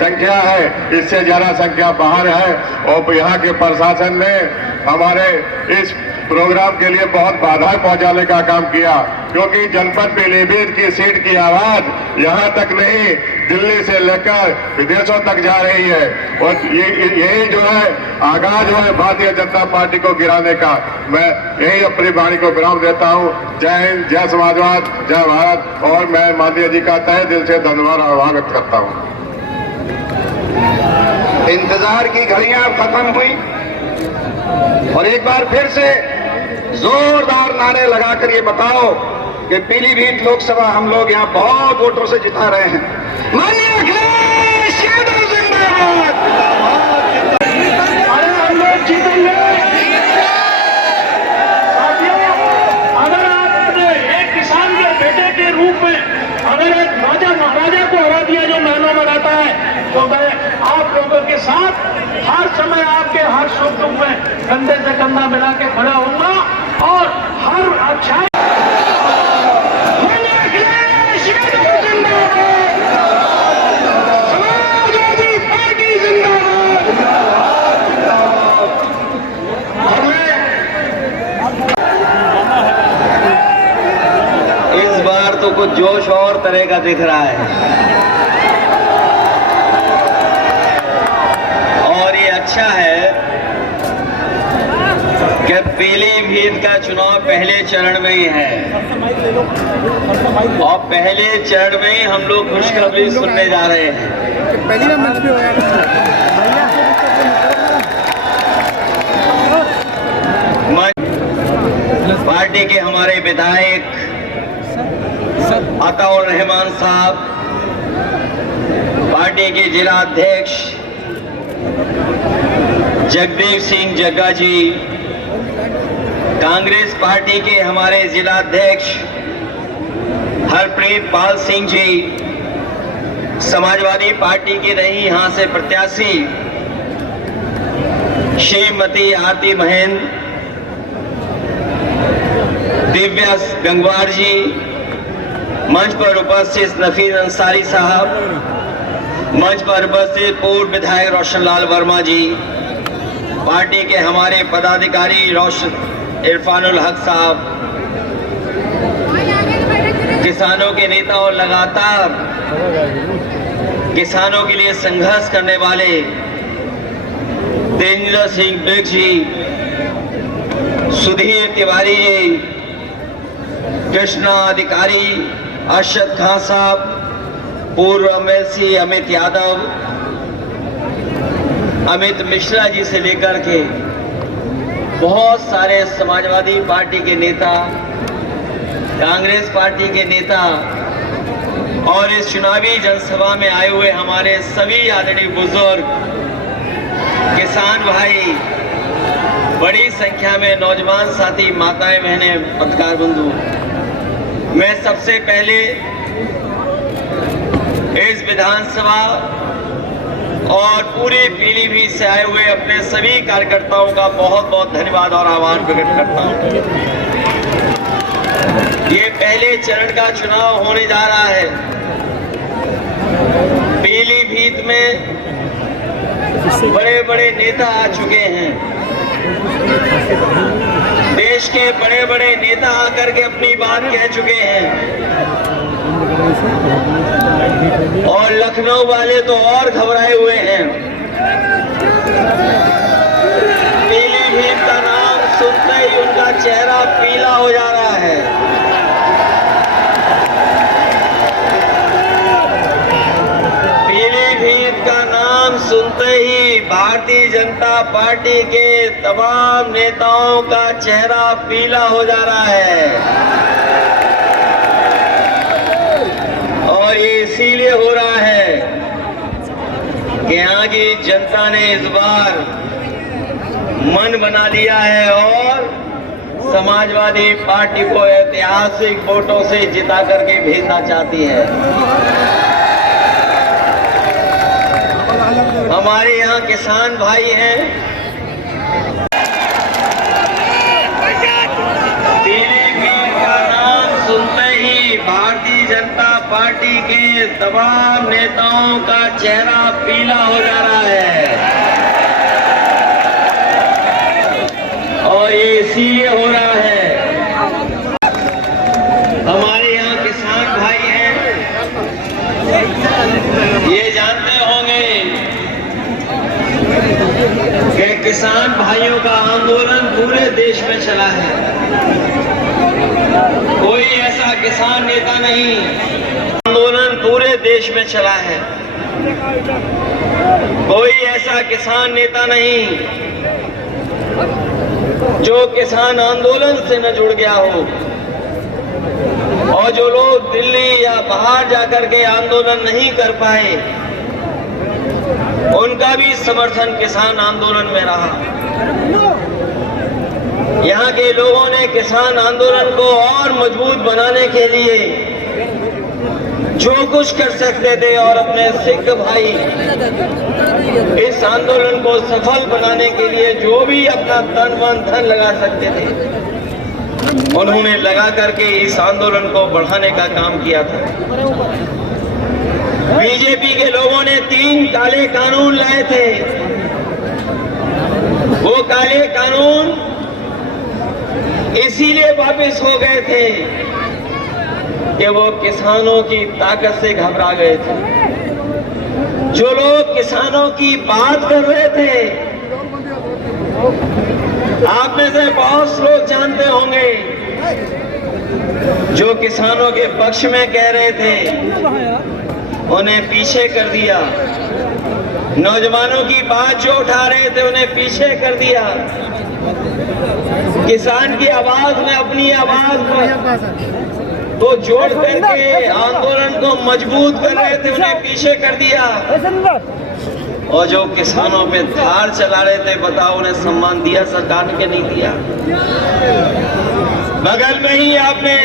संख्या है इससे ज़्यादा संख्या बाहर है। और यहाँ के प्रशासन ने हमारे इस प्रोग्राम के लिए बहुत बाधाएं पहुंचाने का काम किया, क्योंकि जनपद पीलीभीत की सीट की आवाज यहाँ तक नहीं, दिल्ली से लेकर विदेशों तक जा रही है। और यही जो है आगाज है भारतीय जनता पार्टी को गिराने का। मैं यही अपनी वाणी को विराम देता हूँ। जय हिंद, जय समाजवाद, जय भारत। और मैं माननीय जी का तहे दिल से धन्यवाद और स्वागत करता हूँ। इंतजार की घड़ियां अब खत्म हुई और एक बार फिर से जोरदार नारे लगाकर ये बताओ कि पीलीभीत लोकसभा हम लोग यहाँ बहुत वोटों से जिता रहे हैं। माननीय अखिलेश यादव जिंदाबाद। अरे हम लोग जीतेंगे। साथियों, अगर आपने एक किसान के बेटे के रूप में अगर एक राजा महाराजा को हरा दिया जो महलों में रहता है, तो मैं आप लोगों के साथ हर समय आपके हर सुख दुख में कंधे से कंधा मिला के खड़ा होऊंगा और हर अच्छा इस बार तो कुछ जोश और तरह का दिख रहा है और ये अच्छा है कि पीलीभीत का चुनाव पहले चरण में ही है और पहले चरण में ही हम लोग खुशखबरी सुनने जा रहे हैं। पार्टी के हमारे विधायक अताउर रहमान साहब, पार्टी के जिला अध्यक्ष जगदेव सिंह जग्गा जी, कांग्रेस पार्टी के हमारे जिला अध्यक्ष हरप्रीत पाल सिंह जी, समाजवादी पार्टी के रही यहाँ से प्रत्याशी श्रीमती आरती महेंद्र, दिव्या गंगवार जी, मंच पर उपस्थित नफीस अंसारी साहब, मंच पर उपस्थित पूर्व विधायक रोशनलाल वर्मा जी, पार्टी के हमारे पदाधिकारी इरफानुल हक साहब, किसानों के नेता और लगातार किसानों के लिए संघर्ष करने वाले तेजेंद्र सिंह बिग जी, सुधीर तिवारी जी, कृष्णा अधिकारी, अरशद खान साहब, पूर्व एमएलसी अमित यादव, अमित मिश्रा जी से लेकर के बहुत सारे समाजवादी पार्टी के नेता, कांग्रेस पार्टी के नेता और इस चुनावी जनसभा में आए हुए हमारे सभी आदरणीय बुजुर्ग, किसान भाई, बड़ी संख्या में नौजवान साथी, माताएं, बहनें, पत्रकार बंधु, मैं सबसे पहले इस विधानसभा और पूरे पीलीभीत से आए हुए अपने सभी कार्यकर्ताओं का बहुत बहुत धन्यवाद और आभार प्रकट करता हूं। ये पहले चरण का चुनाव होने जा रहा है। पीलीभीत में बड़े बड़े नेता आ चुके हैं, देश के बड़े बड़े नेता आकर के अपनी बात कह चुके हैं और लखनऊ वाले तो और घबराए हुए हैं। पीलीभीत का नाम सुनते ही उनका चेहरा पीला हो जा रहा है। पीलीभीत का नाम सुनते ही भारतीय जनता पार्टी के तमाम नेताओं का चेहरा पीला हो जा रहा है और ये इसीलिए हो रहा है कि यहाँ की जनता ने इस बार मन बना लिया है और समाजवादी पार्टी को ऐतिहासिक वोटों से जिता करके भेजना चाहती है। हमारे यहाँ किसान भाई हैं, पीलीभीत का नाम सुनते ही भारतीय जनता पार्टी के तमाम नेताओं का चेहरा पीला हो जा रहा है, और ये इसीलिए हो रहा है, हमारे यहाँ किसान भाई हैं, ये जानते होंगे कि किसान भाइयों का आंदोलन पूरे देश में चला है। कोई ऐसा किसान नेता नहीं, आंदोलन पूरे देश में चला है। कोई ऐसा किसान नेता नहीं जो किसान आंदोलन से न जुड़ गया हो, और जो लोग दिल्ली या बाहर जाकर के आंदोलन नहीं कर पाए, उनका भी समर्थन किसान आंदोलन में रहा। यहाँ के लोगों ने किसान आंदोलन को और मजबूत बनाने के लिए जो कुछ कर सकते थे, और अपने सिख भाई इस आंदोलन को सफल बनाने के लिए जो भी अपना तन मन धन लगा सकते थे, उन्होंने लगा करके इस आंदोलन को बढ़ाने का काम किया था। बीजेपी के लोगों ने 3 काले कानून लाए थे। वो काले कानून इसीलिए वापस हो गए थे कि वो किसानों की ताकत से घबरा गए थे। जो लोग किसानों की बात कर रहे थे, आप में से बहुत लोग जानते होंगे, जो किसानों के पक्ष में कह रहे थे, उन्हें पीछे कर दिया। नौजवानों की बात जो उठा रहे थे, उन्हें पीछे कर दिया। किसान की आवाज में अपनी आवाज तो जोड़ करके आंदोलन को मजबूत कर रहे थे, उन्हें पीछे कर दिया। और जो किसानों पे धार चला रहे थे, बताओ उन्हें सम्मान दिया सरकार ने कि नहीं दिया? बगल में ही आपने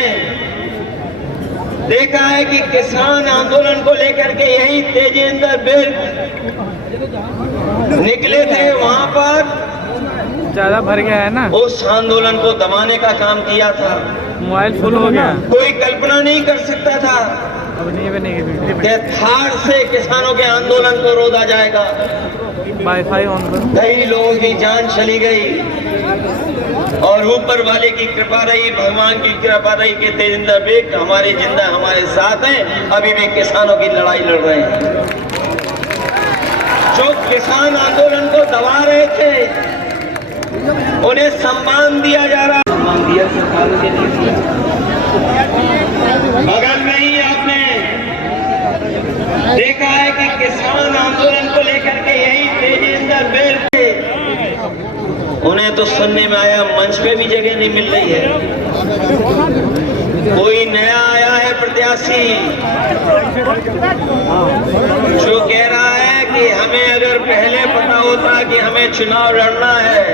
देखा है कि किसान आंदोलन को लेकर के यही तेजेंद्र बिर्द निकले थे, वहां पर ज्यादा भर गया है ना, उस आंदोलन को दबाने का काम किया था। मोबाइल फुल हो गया। कोई कल्पना नहीं कर सकता था कि धार से किसानों के आंदोलन को रोका जाएगा। वाईफाई ऑन करो। कई लोगों की जान चली गई, और ऊपर वाले की कृपा रही, भगवान की कृपा रही कि तेजिंदर बेग हमारे जिंदा हमारे साथ हैं, अभी भी किसानों की लड़ाई लड़ रहे हैं। जो किसान आंदोलन को दबा रहे थे, उन्हें सम्मान दिया जा रहा, सम्मान दिया सरकार के नहीं। बगल में ही आपने देखा है कि किसान आंदोलन को लेकर के यही तेजिंदर बेग थे, उन्हें तो सुनने में आया मंच पे भी जगह नहीं मिल रही है। कोई नया आया है प्रत्याशी जो कह रहा है कि हमें अगर पहले पता होता कि हमें चुनाव लड़ना है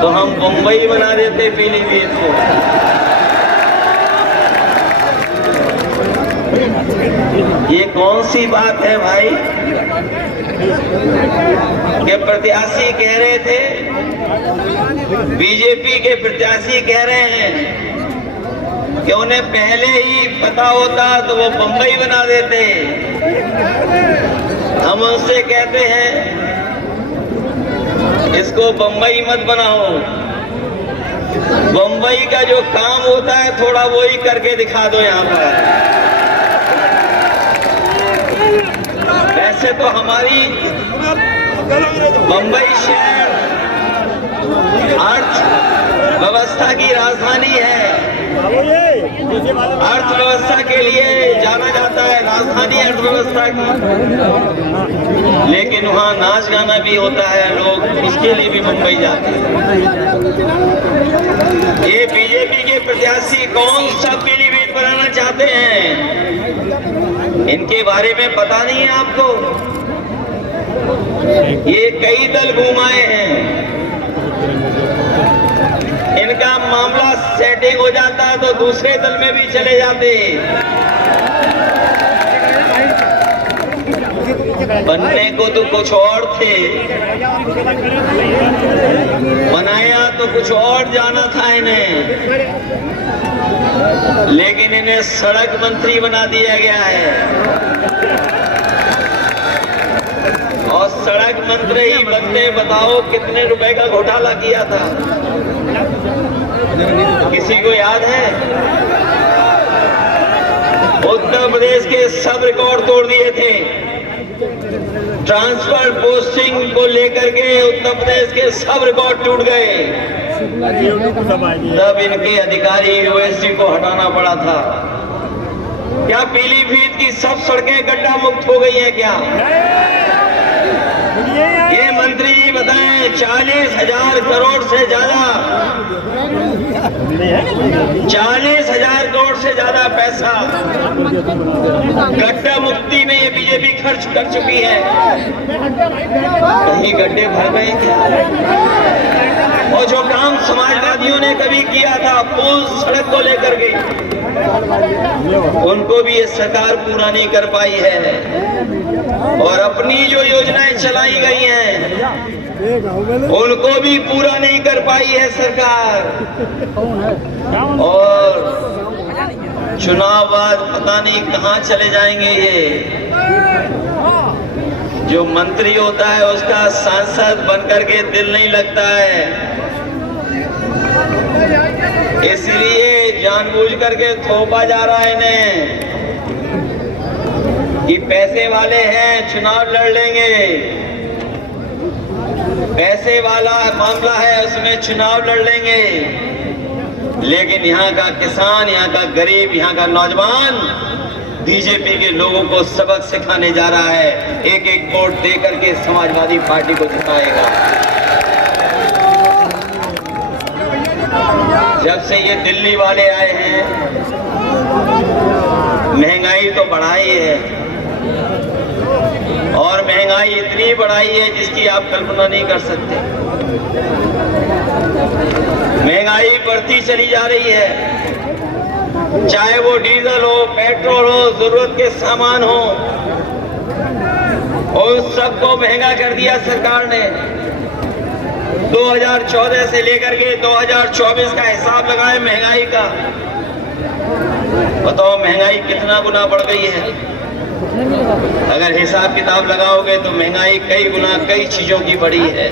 तो हम मुंबई बना देते पीलीभीत को। ये कौन सी बात है भाई कि प्रत्याशी कह रहे थे, बीजेपी के प्रत्याशी कह रहे हैं कि उन्हें पहले ही पता होता तो वो बंबई बना देते। हम उनसे कहते हैं इसको बंबई मत बनाओ, बंबई का जो काम होता है थोड़ा वो ही करके दिखा दो यहाँ पर। वैसे तो हमारी बंबई शहर अर्थव्यवस्था की राजधानी है, अर्थव्यवस्था के लिए जाना जाता है, राजधानी अर्थव्यवस्था की, लेकिन वहाँ नाच गाना भी होता है, लोग उसके लिए भी मुंबई जाते हैं। ये बीजेपी के प्रत्याशी कौन सा पीलीभीत बनाना चाहते हैं, इनके बारे में पता नहीं है आपको। ये कई दल घुमाए हैं, इनका मामला सेटिंग हो जाता है तो दूसरे दल में भी चले जाते। बनने को तो कुछ और थे, बनाया तो कुछ और जाना था इन्हें, लेकिन इन्हें सड़क मंत्री बना दिया गया है। और सड़क मंत्री ही बनते बताओ कितने रुपए का घोटाला किया था, किसी को याद है? उत्तर प्रदेश के सब रिकॉर्ड तोड़ दिए थे। ट्रांसफर पोस्टिंग को लेकर के उत्तर प्रदेश के सब रिकॉर्ड टूट गए। तब इनके अधिकारी यूएससी को हटाना पड़ा था। क्या पीलीभीत की सब सड़कें गड्ढा मुक्त हो गई हैं क्या? ये मंत्री जी बताएं, 40,000 करोड़ से ज्यादा, 40,000 करोड़ से ज्यादा पैसा गड्ढा मुक्ति में ये बीजेपी खर्च कर चुकी है। कहीं गड्ढे भर गए क्या? और जो काम समाजवादियों ने कभी किया था पुल सड़क को लेकर के, उनको भी ये सरकार पूरा नहीं कर पाई है। और अपनी जो योजनाएं चलाई गई हैं उनको भी पूरा नहीं कर पाई है सरकार। और चुनाव बाद पता नहीं कहां चले जाएंगे ये। जो मंत्री होता है उसका सांसद बनकर के दिल नहीं लगता है, इसलिए जानबूझ करके थोपा जा रहा है इन्हें कि पैसे वाले हैं चुनाव लड़ लेंगे, पैसे वाला मामला है उसमें चुनाव लड़ लेंगे। लेकिन यहाँ का किसान, यहाँ का गरीब, यहाँ का नौजवान बीजेपी के लोगों को सबक सिखाने जा रहा है। एक एक वोट दे करके समाजवादी पार्टी को जिताएगा। जब से ये दिल्ली वाले आए हैं महंगाई तो बढ़ाई है, और महंगाई इतनी बढ़ाई है जिसकी आप कल्पना नहीं कर सकते। महंगाई बढ़ती चली जा रही है, चाहे वो डीजल हो, पेट्रोल हो, जरूरत के सामान हो, और सबको महंगा कर दिया सरकार ने। 2014 से लेकर के 2024 का हिसाब लगाए महंगाई का, बताओ महंगाई कितना गुना बढ़ गई है। अगर हिसाब किताब लगाओगे तो महंगाई कई गुना कई चीजों की बढ़ी है।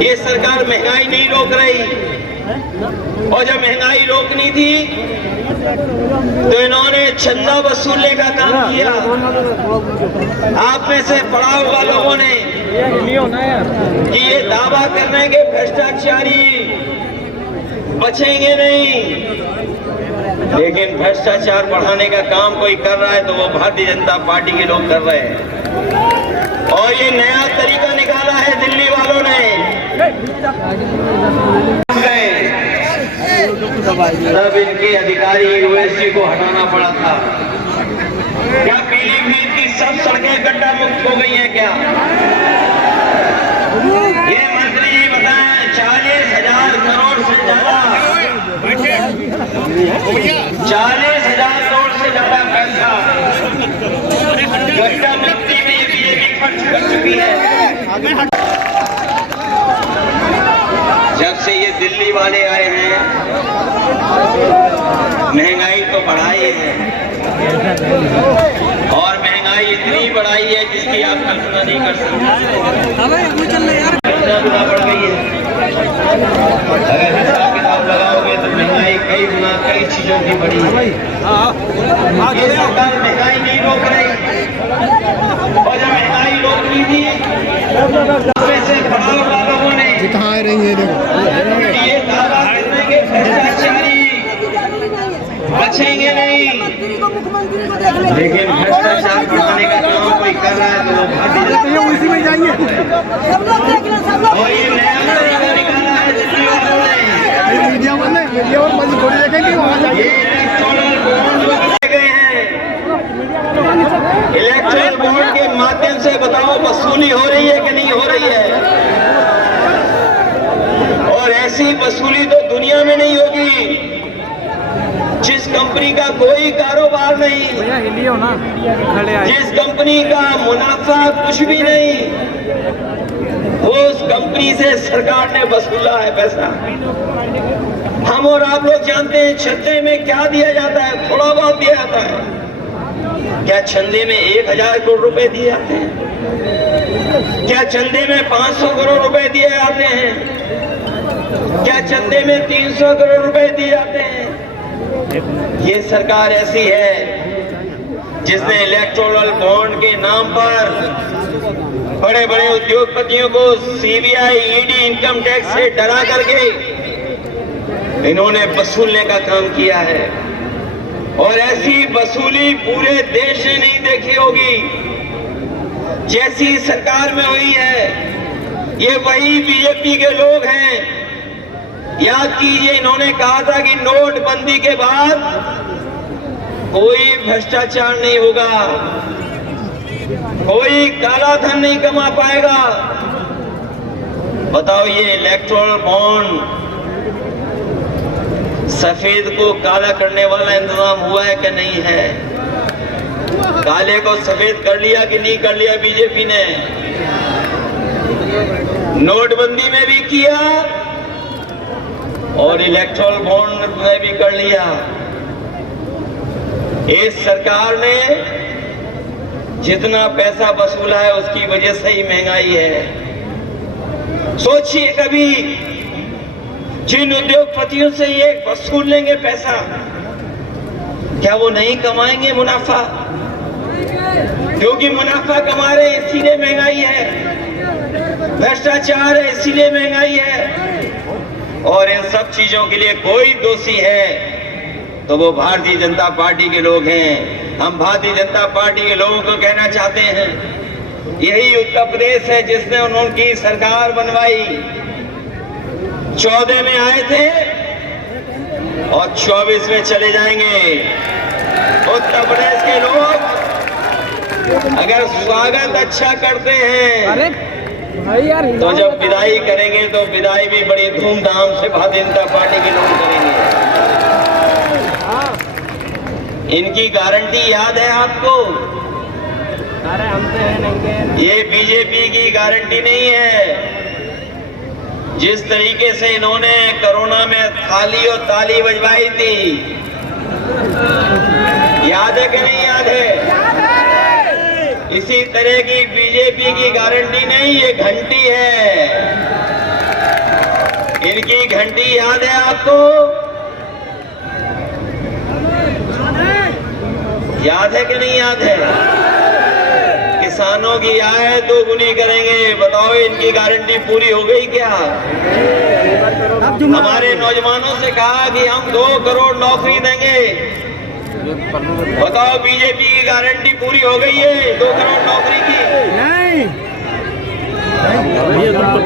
ये सरकार महंगाई नहीं रोक रही, और जब महंगाई रोकनी थी तो इन्होंने चंदा वसूलने का काम किया। आप में से पढ़ा होगा लोगों ने कि ये दावा करने के भ्रष्टाचारी बचेंगे नहीं, लेकिन भ्रष्टाचार बढ़ाने का काम कोई कर रहा है तो वो भारतीय जनता पार्टी के लोग कर रहे हैं। और ये नया तरीका निकाला है दिल्ली वालों ने। तब इनके अधिकारी यूएससी को हटाना पड़ा था। क्या पीलीभीत की सब सड़कें गड्ढा मुक्त हो गई हैं क्या? ये मंत्री जी बताएं, 40,000 करोड़ से ज्यादा, 40,000 करोड़ से ज्यादा पैसा गड्ढा मुक्ति में बीजेपी खर्च कर चुकी है। जब से ये दिल्ली वाले आए हैं महंगाई तो बढ़ाई है, और महंगाई इतनी बढ़ाई है जिसकी आप कल्पना नहीं कर सकते। कितना गुना बढ़ गई है। अगर हिसाब किताब लगाओगे तो महंगाई कई गुना कई चीजों की बढ़ी है। ये सरकार महंगाई नहीं रोक रही, और जब महंगाई रोकनी थी से बड़ा बड़ा लोगों ने दिखा रही है ये दावा करने के भ्रष्टाचारी बचेंगे नहीं, लेकिन भ्रष्टाचार बढ़ाने का काम कोई कर रहा है तो वो भारतीय उसी में जाइए। और ये नया तरीका निकाला है दिल्ली वालों ने। मीडिया और मजी थोड़ी देखेंगे वहाँ जाइए। ये इलेक्टोरल बॉन्ड जो बनाए गए हैं, इलेक्टोरल बॉन्ड के माध्यम से बताओ वसूली हो रही है कि नहीं हो रही है? और ऐसी वसूली तो दुनिया में नहीं होगी जिस कंपनी का कोई कारोबार नहीं, भैया हिलियो ना, खड़े आए। जिस कंपनी का मुनाफा कुछ भी नहीं, उस कंपनी से सरकार ने वसूला है पैसा। हम और आप लोग जानते हैं चंदे में क्या दिया जाता है, थोड़ा बहुत दिया जाता है। क्या चंदे में 1000 करोड़ रुपए दिए जाते हैं? क्या चंदे में 500 करोड़ रुपए दिए जाते हैं? क्या चंदे में 300 करोड़ रुपए दिए जाते हैं? ये सरकार ऐसी है जिसने इलेक्टोरल बॉन्ड के नाम पर बड़े बड़े उद्योगपतियों को सीबीआई, ईडी, इनकम टैक्स से डरा करके इन्होंने वसूलने का काम किया है। और ऐसी वसूली पूरे देश ने नहीं देखी होगी जैसी सरकार में हुई है। ये वही बीजेपी के लोग हैं। याद कीजिए, इन्होंने कहा था कि नोटबंदी के बाद कोई भ्रष्टाचार नहीं होगा, कोई काला धन नहीं कमा पाएगा। बताओ, ये इलेक्टोरल बॉन्ड सफेद को काला करने वाला इंतजाम हुआ है कि नहीं है? काले को सफेद कर लिया कि नहीं कर लिया बीजेपी ने? नोटबंदी में भी किया और इलेक्टोरल बॉन्ड में भी कर लिया। इस सरकार ने जितना पैसा वसूला है उसकी वजह से ही महंगाई है। सोचिए, कभी जिन उद्योगपतियों से ये वसूल लेंगे पैसा, क्या वो नहीं कमाएंगे मुनाफा? क्योंकि मुनाफा कमा रहे इसीलिए महंगाई है, भ्रष्टाचार है इसीलिए महंगाई है। और इन सब चीजों के लिए कोई दोषी है तो वो भारतीय जनता पार्टी के लोग हैं। हम भारतीय जनता पार्टी के लोगों को कहना चाहते हैं, यही उत्तर प्रदेश है जिसने उनकी सरकार बनवाई। 14 में आए थे और 24 में चले जाएंगे। उत्तर प्रदेश के लोग अगर स्वागत अच्छा करते हैं तो जब विदाई करेंगे तो विदाई भी बड़ी धूमधाम से भारतीय जनता पार्टी के लोग करेंगे। इनकी गारंटी याद है आपको? ये बीजेपी की गारंटी नहीं है। जिस तरीके से इन्होंने कोरोना में थाली और ताली बजवाई थी, याद है कि नहीं याद है? इसी तरह की बीजेपी की गारंटी नहीं, ये घंटी है। इनकी घंटी याद है आपको? याद है कि नहीं याद है? किसानों की आय दोगुनी करेंगे। बताओ, इनकी गारंटी पूरी हो गई क्या? हमारे नौजवानों से कहा कि हम 2 करोड़ नौकरी देंगे। बताओ, बीजेपी की गारंटी पूरी हो गई है 2 करोड़ नौकरी की? नहीं।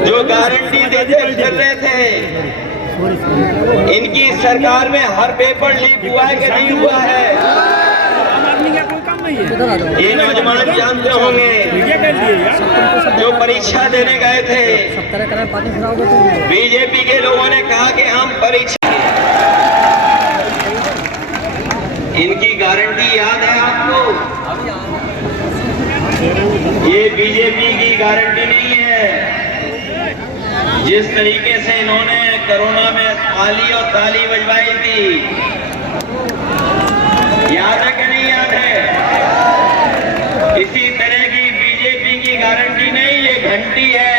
जो गारंटी देते फिर रहे थे, इनकी सरकार में हर पेपर लीक हुआ है कि नहीं हुआ है? ये नौजवान जानते होंगे जो परीक्षा देने गए थे, बीजेपी के लोगों ने कहा कि हम परीक्षा, इनकी गारंटी याद है आपको? ये बीजेपी की गारंटी नहीं है। जिस तरीके से इन्होंने कोरोना में थाली और ताली बजवाई थी, याद है कि नहीं याद है? इसी तरह की बीजेपी की गारंटी नहीं, ये घंटी है।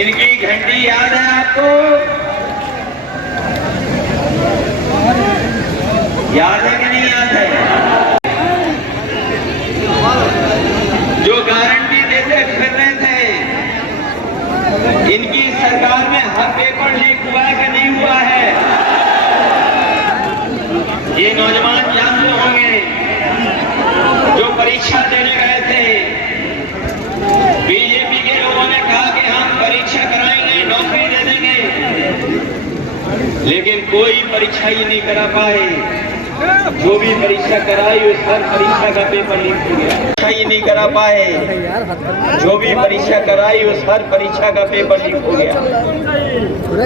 इनकी घंटी याद है आपको? याद है कि नहीं याद है? जो गारंटी देते फिर रहे थे, इनकी सरकार में हर पेपर लीक हुआ है कि नहीं हुआ है? ये नौजवान जानते होंगे जो परीक्षा देने गए थे, बीजेपी के लोगों ने कहा कि हम परीक्षा कराएंगे, नौकरी दे देंगे, लेकिन कोई परीक्षा ही नहीं करा पाए। जो भी परीक्षा कराई उस हर परीक्षा का पेपर लीक हो गया। ये नहीं करा पाए, जो भी परीक्षा कराई उस हर परीक्षा का पेपर लीक हो गया।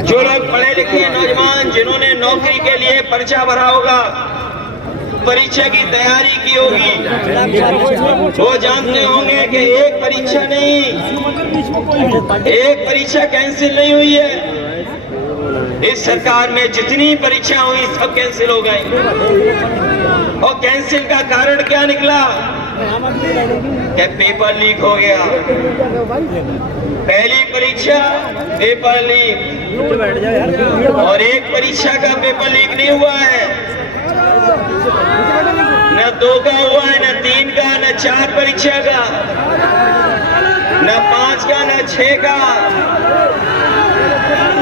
जो लोग पढ़े लिखे नौजवान जिन्होंने नौकरी के लिए पर्चा भरा होगा, परीक्षा की तैयारी की होगी, वो जानते होंगे कि एक परीक्षा नहीं, एक परीक्षा कैंसिल नहीं हुई है। इस सरकार में जितनी परीक्षा हुई सब कैंसिल हो गई। और कैंसिल का कारण क्या निकला? कि पेपर लीक हो गया। पहली परीक्षा पेपर लीक, और एक परीक्षा का पेपर लीक नहीं हुआ है, न 2 का हुआ है, न 3 का, न 4 परीक्षा का, न 5 का, न 6 का।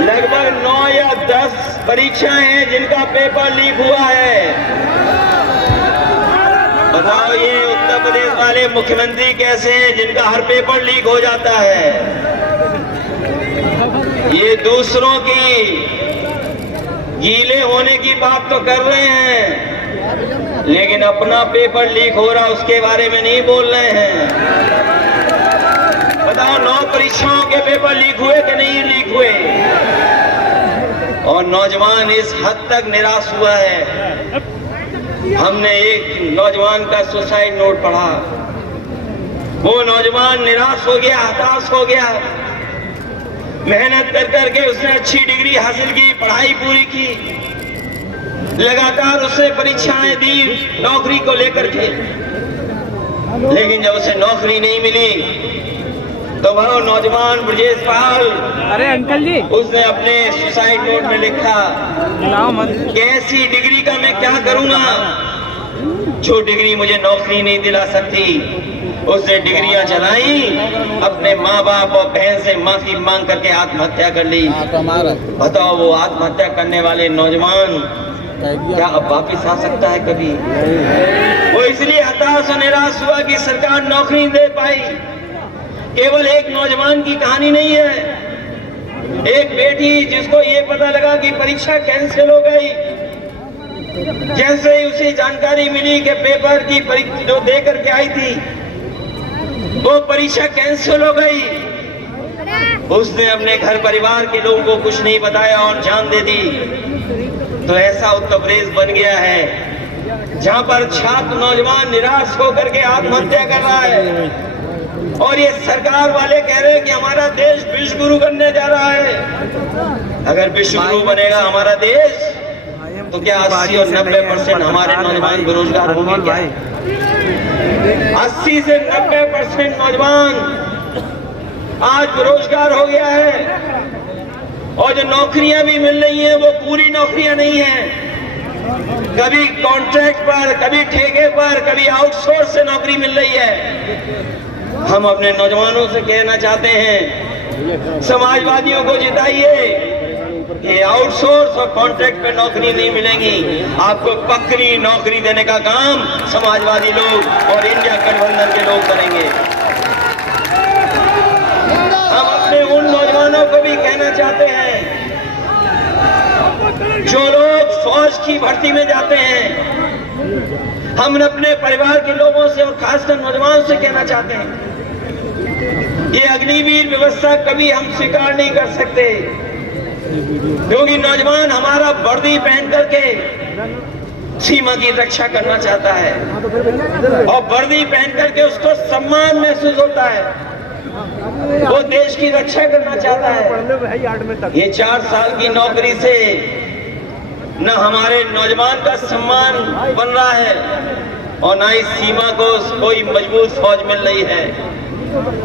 लगभग 9 या 10 परीक्षाएं हैं जिनका पेपर लीक हुआ है। बताओ ये उत्तर प्रदेश वाले मुख्यमंत्री कैसे हैं जिनका हर पेपर लीक हो जाता है। ये दूसरों की गीले होने की बात तो कर रहे हैं, लेकिन अपना पेपर लीक हो रहा उसके बारे में नहीं बोल रहे हैं। बताओ 9 परीक्षाओं के पेपर लीक हुए कि नहीं लीक हुए? और नौजवान इस हद तक निराश हुआ है। हमने एक नौजवान का सुसाइड नोट पढ़ा, वो नौजवान निराश हो गया, हताश हो गया। मेहनत कर करके उसने अच्छी डिग्री हासिल की, पढ़ाई पूरी की, लगातार उसने परीक्षाएं दी नौकरी को लेकर के, लेकिन जब उसे नौकरी नहीं मिली तो वो नौजवान ब्रजेश पाल, अरे अंकल जी, उसने अपने सुसाइड नोट में लिखा कि ऐसी डिग्री का मैं क्या करूंगा जो डिग्री मुझे नौकरी नहीं दिला सकती। उसने डिग्रियां चलाई, अपने माँ बाप और बहन से माफी मांग करके आत्महत्या कर ली। बताओ वो आत्महत्या करने वाले नौजवान क्या अब वापिस आ सकता है कभी? वो इसलिए हताश और निराश हुआ कि सरकार नौकरी दे पाई। केवल एक नौजवान की कहानी नहीं है, एक बेटी जिसको ये पता लगा कि परीक्षा कैंसिल हो गई, जैसे ही उसे जानकारी मिली कि पेपर की परीक्षा जो दे करके आई थी वो परीक्षा कैंसिल हो गई, उसने अपने घर परिवार के लोगों को कुछ नहीं बताया और जान दे दी। तो ऐसा उत्तर प्रदेश बन गया है जहां पर छात्र नौजवान निराश होकर के आत्महत्या कर रहा है, और ये सरकार वाले कह रहे हैं कि हमारा देश विश्व गुरु बनने जा रहा है। अगर विश्व गुरु बनेगा हमारा देश तो क्या 80 और 90% हमारे नौजवान बेरोजगार होंगे क्या? 80 से 90% नौजवान आज बेरोजगार हो गया है, और जो नौकरियां भी मिल रही हैं वो पूरी नौकरियां नहीं हैं। कभी कॉन्ट्रैक्ट पर, कभी ठेके पर, कभी आउटसोर्स से नौकरी मिल रही है। हम अपने नौजवानों से कहना चाहते हैं, समाजवादियों को जिताइए। ये आउटसोर्स और कॉन्ट्रैक्ट पे नौकरी नहीं मिलेंगी, आपको पक्की नौकरी देने का काम समाजवादी लोग और इंडिया गठबंधन के लोग करेंगे। हम अपने उन नौजवानों को भी कहना चाहते हैं जो लोग फौज की भर्ती में जाते हैं, हम अपने परिवार के लोगों से और खासकर नौजवान से कहना चाहते हैं, ये अग्निवीर व्यवस्था कभी हम स्वीकार नहीं कर सकते, क्योंकि नौजवान हमारा वर्दी पहन करके सीमा की रक्षा करना चाहता है, और वर्दी पहन करके उसको सम्मान महसूस होता है, वो देश की रक्षा करना चाहता है। ये 4 साल की नौकरी से न हमारे नौजवान का सम्मान बन रहा है, और न इस सीमा को कोई मजबूत फौज मिल रही है।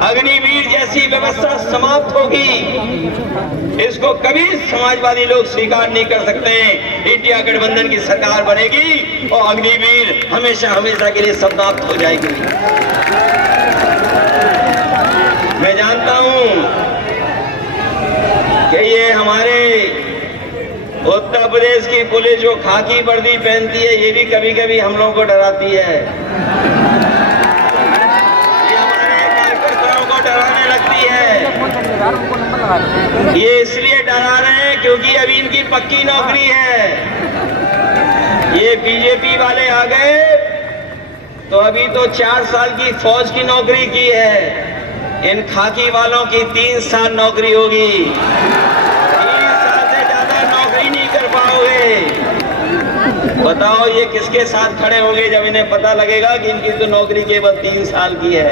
अग्निवीर जैसी व्यवस्था समाप्त होगी, इसको कभी समाजवादी लोग स्वीकार नहीं कर सकते। इंडिया गठबंधन की सरकार बनेगी और अग्निवीर हमेशा हमेशा के लिए समाप्त हो जाएगी। मैं जानता हूं कि ये हमारे उत्तर प्रदेश की पुलिस जो खाकी वर्दी पहनती है, ये भी कभी कभी हम लोगों को डराती है, ये हमारे कार्यकर्ताओं को डराने लगती है। ये इसलिए डरा रहे हैं क्योंकि अभी इनकी पक्की नौकरी है, ये बीजेपी वाले आ गए तो अभी तो 4 साल की फौज की नौकरी की है, इन खाकी वालों की 3 साल नौकरी होगी। 3 साल से ज्यादा नौकरी नहीं कर पाओगे। बताओ ये किसके साथ खड़े होंगे जब इन्हें पता लगेगा कि इनकी तो नौकरी केवल 3 साल की है।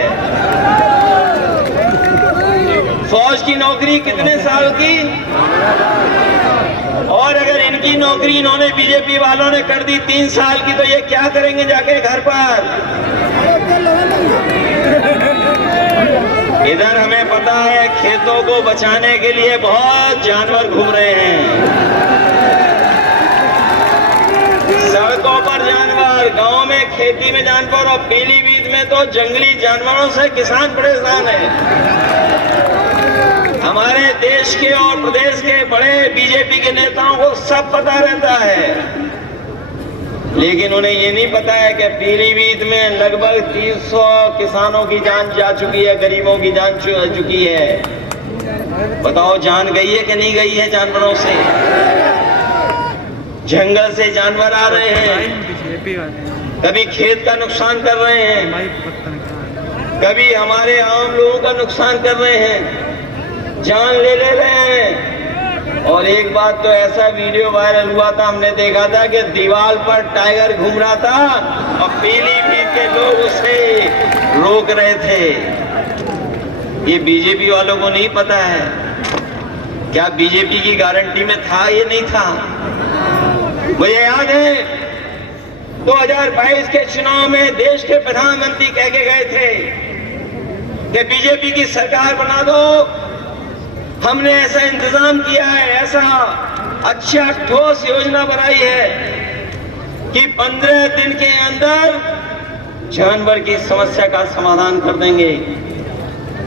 फौज की नौकरी कितने साल की, और अगर इनकी नौकरी इन्होंने बीजेपी वालों ने कर दी 3 साल की, तो ये क्या करेंगे जाके घर पर। इधर हमें पता है खेतों को बचाने के लिए बहुत जानवर घूम रहे हैं, सड़कों पर जानवर, गांव में खेती में जानवर, और पीलीभीत में तो जंगली जानवरों से किसान परेशान है। हमारे देश के और प्रदेश के बड़े बीजेपी के नेताओं को सब पता रहता है, लेकिन उन्हें ये नहीं पता है कि पीलीभीत में लगभग 300 किसानों की जान जा चुकी है, गरीबों की जान जा चुकी है। बताओ जान गई है कि नहीं गई है जानवरों से। जंगल से जानवर आ रहे हैं, कभी खेत का नुकसान कर रहे हैं, कभी हमारे आम लोगों का नुकसान कर रहे हैं, जान ले रहे हैं। और एक बात तो ऐसा वीडियो वायरल हुआ था, हमने देखा था कि दीवार पर टाइगर घूम रहा था और पीलीभीत के लोग उसे रोक रहे थे। ये बीजेपी वालों को नहीं पता है क्या बीजेपी की गारंटी में था, ये नहीं था। मुझे याद है 2022 के चुनाव में देश के प्रधानमंत्री कह के गए थे कि बीजेपी की सरकार बना दो, हमने ऐसा इंतजाम किया है, ऐसा अच्छा ठोस योजना बनाई है कि 15 दिन के अंदर जानवर की समस्या का समाधान कर देंगे।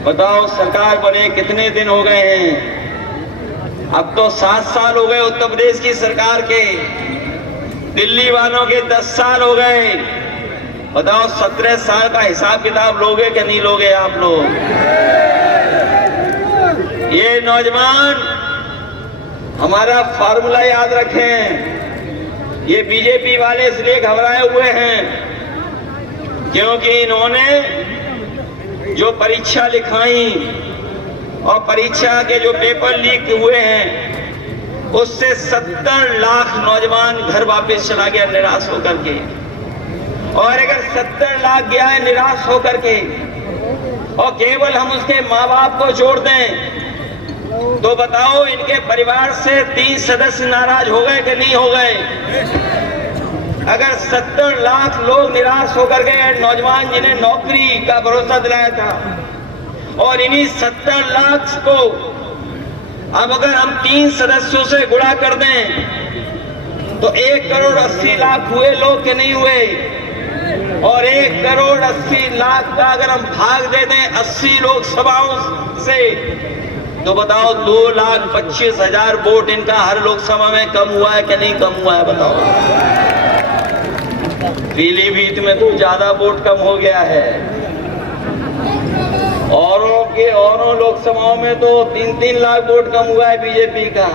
बताओ सरकार बने कितने दिन हो गए हैं, अब तो 7 साल हो गए उत्तर प्रदेश की सरकार के, दिल्ली वालों के 10 साल हो गए। बताओ 17 साल का हिसाब किताब लोगे कि नहीं लोगे आप लोग। ये नौजवान हमारा फार्मूला याद रखें, ये बीजेपी वाले इसलिए घबराए हुए हैं क्योंकि इन्होंने जो परीक्षा लिखाई और परीक्षा के जो पेपर लीक हुए हैं उससे 70 लाख नौजवान घर वापस चला गया निराश होकर के। और अगर 70 लाख गया है निराश होकर के और केवल हम उसके माँ बाप को जोड़ दें तो बताओ इनके परिवार से 3 सदस्य नाराज हो गए कि नहीं हो गए। अगर 70 लाख लोग निराश होकर गए, नौजवान जिन्हें नौकरी का भरोसा दिलाया था, और इन्हीं 70 लाख को अब अगर हम 3 सदस्यों से गुणा कर दें तो 1 करोड़ 80 लाख हुए लोग के नहीं हुए। और 1 करोड़ 80 लाख का अगर हम भाग दे दें 80 लोकसभाओं से तो बताओ 2,25,000 वोट इनका हर लोकसभा में कम हुआ है कि नहीं कम हुआ है। बताओ पीलीभीत में तो ज्यादा वोट कम हो गया है, औरों लोकसभाओं में तो 3-3 लाख वोट कम हुआ है बीजेपी का,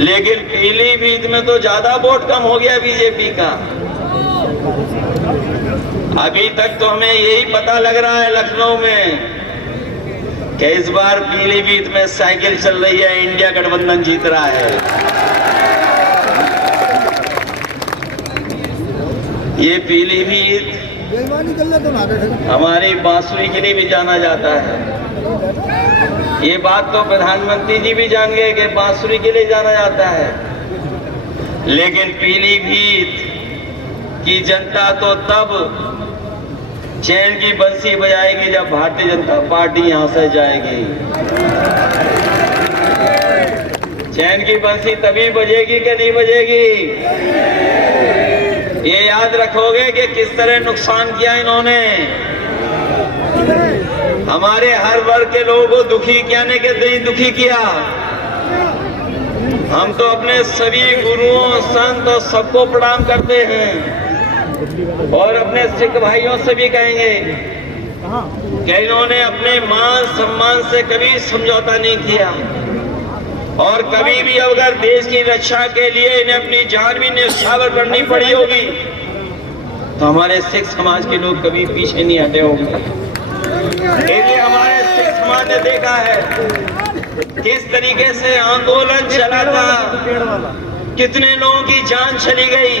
लेकिन पीलीभीत में तो ज्यादा वोट कम हो गया बीजेपी का। अभी तक तो हमें यही पता लग रहा है लखनऊ में कि इस बार पीलीभीत में साइकिल चल रही है, इंडिया गठबंधन जीत रहा है। ये पीलीभीत हमारी बांसुरी के लिए भी जाना जाता है। ये बात तो प्रधानमंत्री जी भी जान गए कि बांसुरी के लिए जाना जाता है, लेकिन पीलीभीत की जनता तो तब चैन की बंसी बजाएगी जब भारतीय जनता पार्टी यहां से जाएगी। चैन की बंसी तभी बजेगी कि नहीं बजेगी। ये याद रखोगे कि किस तरह नुकसान किया इन्होंने, हमारे हर वर्ग के लोगों को दुखी कहने के नहीं दुखी किया। हम तो अपने सभी गुरुओं संत और सबको प्रणाम करते हैं और अपने सिख भाइयों से भी कहेंगे कि इन्होंने अपने मान सम्मान से कभी समझौता नहीं किया और कभी भी अगर देश की रक्षा के लिए इन्हें अपनी जान भी न्यौछावर करनी पड़ी होगी तो हमारे सिख समाज के लोग कभी पीछे नहीं हटे होंगे। इसलिए हमारे सिख समाज ने देखा है किस तरीके से आंदोलन चला था, कितने लोगों की जान चली गई।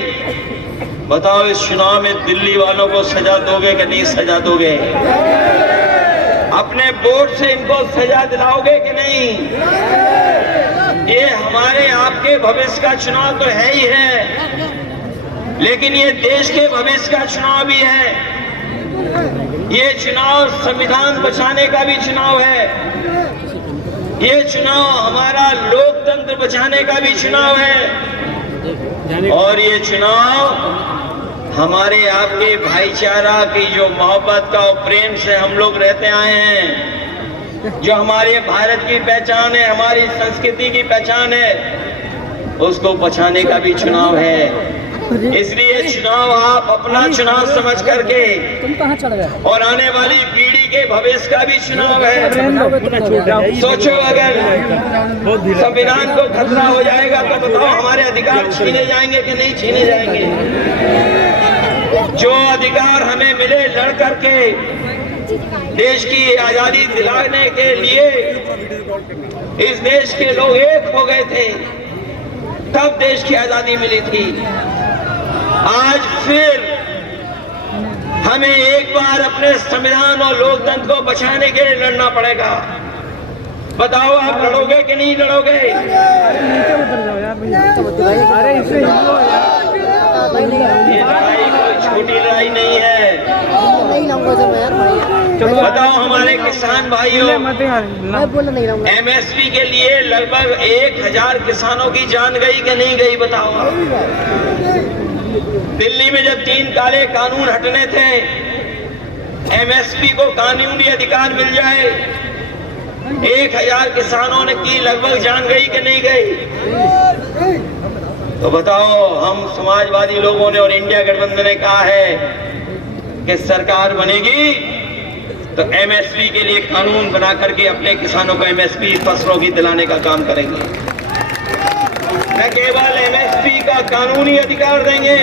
बताओ इस चुनाव में दिल्ली वालों को सजा दोगे कि नहीं सजा दोगे? अपने वोट से इनको सजा दिलाओगे कि नहीं? ये हमारे आपके भविष्य का चुनाव तो है ही है, लेकिन ये देश के भविष्य का चुनाव भी है। ये चुनाव संविधान बचाने का भी चुनाव है। ये चुनाव हमारा लोकतंत्र बचाने का भी चुनाव है। और ये चुनाव हमारे आपके भाईचारा की जो मोहब्बत का और प्रेम से हम लोग रहते आए हैं, जो हमारे भारत की पहचान है, हमारी संस्कृति की पहचान है, उसको बचाने का भी चुनाव है। इसलिए चुनाव आप अपना चुनाव समझ करके और आने वाली पीढ़ी के भविष्य का भी चुनाव है। सोचो अगर संविधान को खतरा हो जाएगा तो बताओ हमारे अधिकार छीने जाएंगे कि नहीं छीने जाएंगे? जो अधिकार हमें मिले लड़ करके देश की आजादी दिलाने के लिए इस देश के लोग एक हो गए थे, तब देश की आजादी मिली थी। आज फिर हमें एक बार अपने संविधान और लोकतंत्र को बचाने के लिए लड़ना पड़ेगा। बताओ आप लड़ोगे कि नहीं लड़ोगे? ये लड़ाई कोई छोटी लड़ाई नहीं है। बताओ हमारे किसान भाइयों, एमएसपी के लिए लगभग 1000 किसानों की जान गई कि नहीं गई? बताओ। दिल्ली में जब 3 काले कानून हटने थे, एमएसपी को कानूनी अधिकार मिल जाए, 1000 किसानों ने की लगभग जान गई कि नहीं गई? तो बताओ, हम समाजवादी लोगों ने और इंडिया गठबंधन ने कहा है कि सरकार बनेगी तो एमएसपी के लिए कानून बना करके अपने किसानों को एमएसपी फसलों की दिलाने का काम करेंगे। न केवल एमएसपी का कानूनी अधिकार देंगे,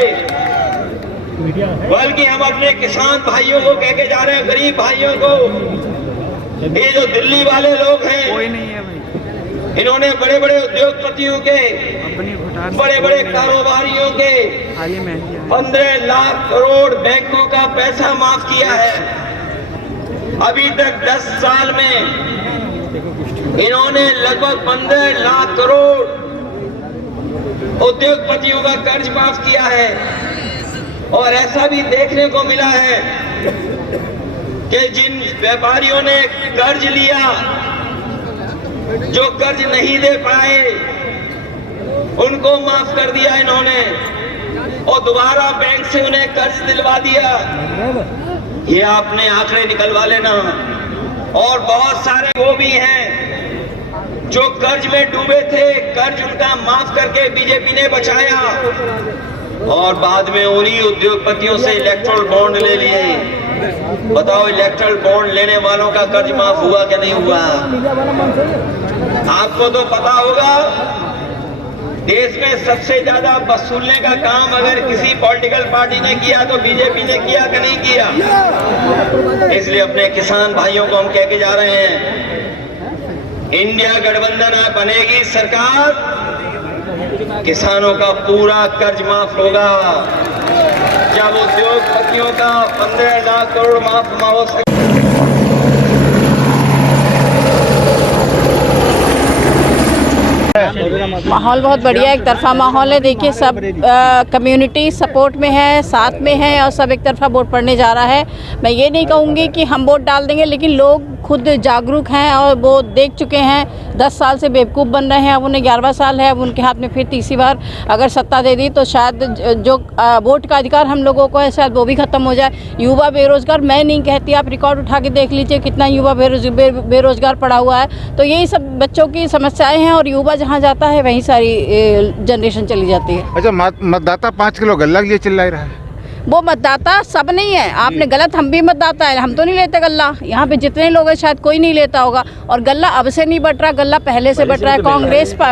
बल्कि हम अपने किसान भाइयों को कह के जा रहे हैं, गरीब भाइयों को, ये जो दिल्ली वाले लोग हैं, इन्होंने बड़े बड़े उद्योगपतियों के, बड़े बड़े कारोबारियों के 15 लाख करोड़ बैंकों का पैसा माफ किया है। अभी तक 10 साल में इन्होंने लगभग 15 लाख करोड़ उद्योगपतियों का कर्ज माफ किया है। और ऐसा भी देखने को मिला है कि जिन व्यापारियों ने कर्ज लिया, जो कर्ज नहीं दे पाए, उनको माफ कर दिया इन्होंने और दोबारा बैंक से उन्हें कर्ज दिलवा दिया। ये आपने आंकड़े निकलवा लेना। और बहुत सारे वो भी हैं जो कर्ज में डूबे थे, कर्ज उनका माफ करके बीजेपी ने बचाया और बाद में उन्हीं उद्योगपतियों से इलेक्ट्रल बॉन्ड ले लिए। बताओ, इलेक्ट्रल बॉन्ड लेने वालों का कर्ज माफ हुआ कि नहीं हुआ? आपको तो पता होगा, देश में सबसे ज्यादा वसूलने का काम अगर किसी पॉलिटिकल पार्टी ने किया तो बीजेपी ने किया कि नहीं किया? इसलिए अपने किसान भाइयों को हम कह के जा रहे हैं, इंडिया गठबंधन बनेगी सरकार, किसानों का पूरा कर्ज माफ होगा। जब उद्योगपतियों का 15 लाख करोड़ माफ हो सके। माहौल बहुत बढ़िया, एक तरफा माहौल है। देखिए, सब कम्युनिटी सपोर्ट में है, साथ में है और सब एक तरफा वोट पड़ने जा रहा है। मैं ये नहीं कहूँगी कि हम वोट डाल देंगे, लेकिन लोग खुद जागरूक हैं और वो देख चुके हैं। 10 साल से बेवकूफ़ बन रहे हैं, अब उन्हें 11वां साल है, अब उनके हाथ में फिर तीसरी बार अगर सत्ता दे दी तो शायद जो वोट का अधिकार हम लोगों को है शायद वो भी ख़त्म हो जाए। युवा बेरोज़गार, मैं नहीं कहती, आप रिकॉर्ड उठा के देख लीजिए कितना युवा बेरोज़गार पड़ा हुआ है। तो यही सब बच्चों की समस्याएँ हैं और युवा जहाँ जाता है वहीं सारी जनरेशन चली जाती है। अच्छा, मतदाता 5 किलो गल्ला के लिए चिल्ला रहा है। वो मतदाता सब नहीं है, आपने गलत, हम भी मतदाता है, हम तो नहीं लेते गल्ला। यहाँ पे जितने लोग हैं शायद कोई नहीं लेता होगा। और गल्ला अब से नहीं बट रहा, गल्ला पहले से बट रहा है।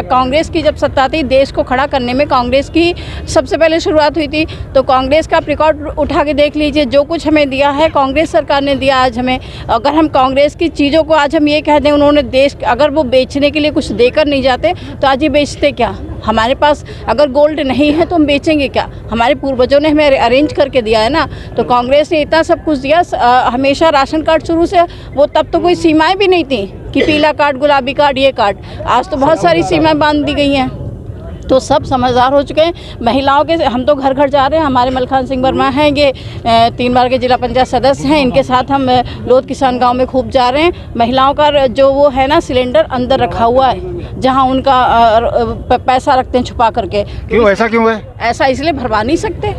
कांग्रेस की जब सत्ता थी, देश को खड़ा करने में कांग्रेस की सबसे पहले शुरुआत हुई थी। तो कांग्रेस का रिकॉर्ड उठा के देख लीजिए, जो कुछ हमें दिया है कांग्रेस सरकार ने दिया आज हमें। अगर हम कांग्रेस की चीज़ों को आज हम ये कह दें उन्होंने देश, अगर वो बेचने के लिए कुछ देकर नहीं जाते तो आज ये बेचते क्या? हमारे पास अगर गोल्ड नहीं है तो हम बेचेंगे क्या? हमारे पूर्वजों ने हमें अरेंज करके दिया है ना। तो कांग्रेस ने इतना सब कुछ दिया। हमेशा राशन कार्ड शुरू से, वो तब तो कोई सीमाएं भी नहीं थी कि पीला कार्ड, गुलाबी कार्ड, ये कार्ड। आज तो बहुत सारी सीमाएं बांध दी गई हैं। तो सब समझदार हो चुके हैं। महिलाओं के, हम तो घर घर जा रहे हैं। हमारे मलखान सिंह वर्मा हैं, ये 3 बार के जिला पंचायत सदस्य हैं, इनके साथ हम लोध किसान गांव में खूब जा रहे हैं। महिलाओं का जो वो है ना सिलेंडर अंदर रखा हुआ है, जहां उनका पैसा रखते हैं छुपा करके। क्यों, ऐसा क्यों है? ऐसा इसलिए भरवा नहीं सकते।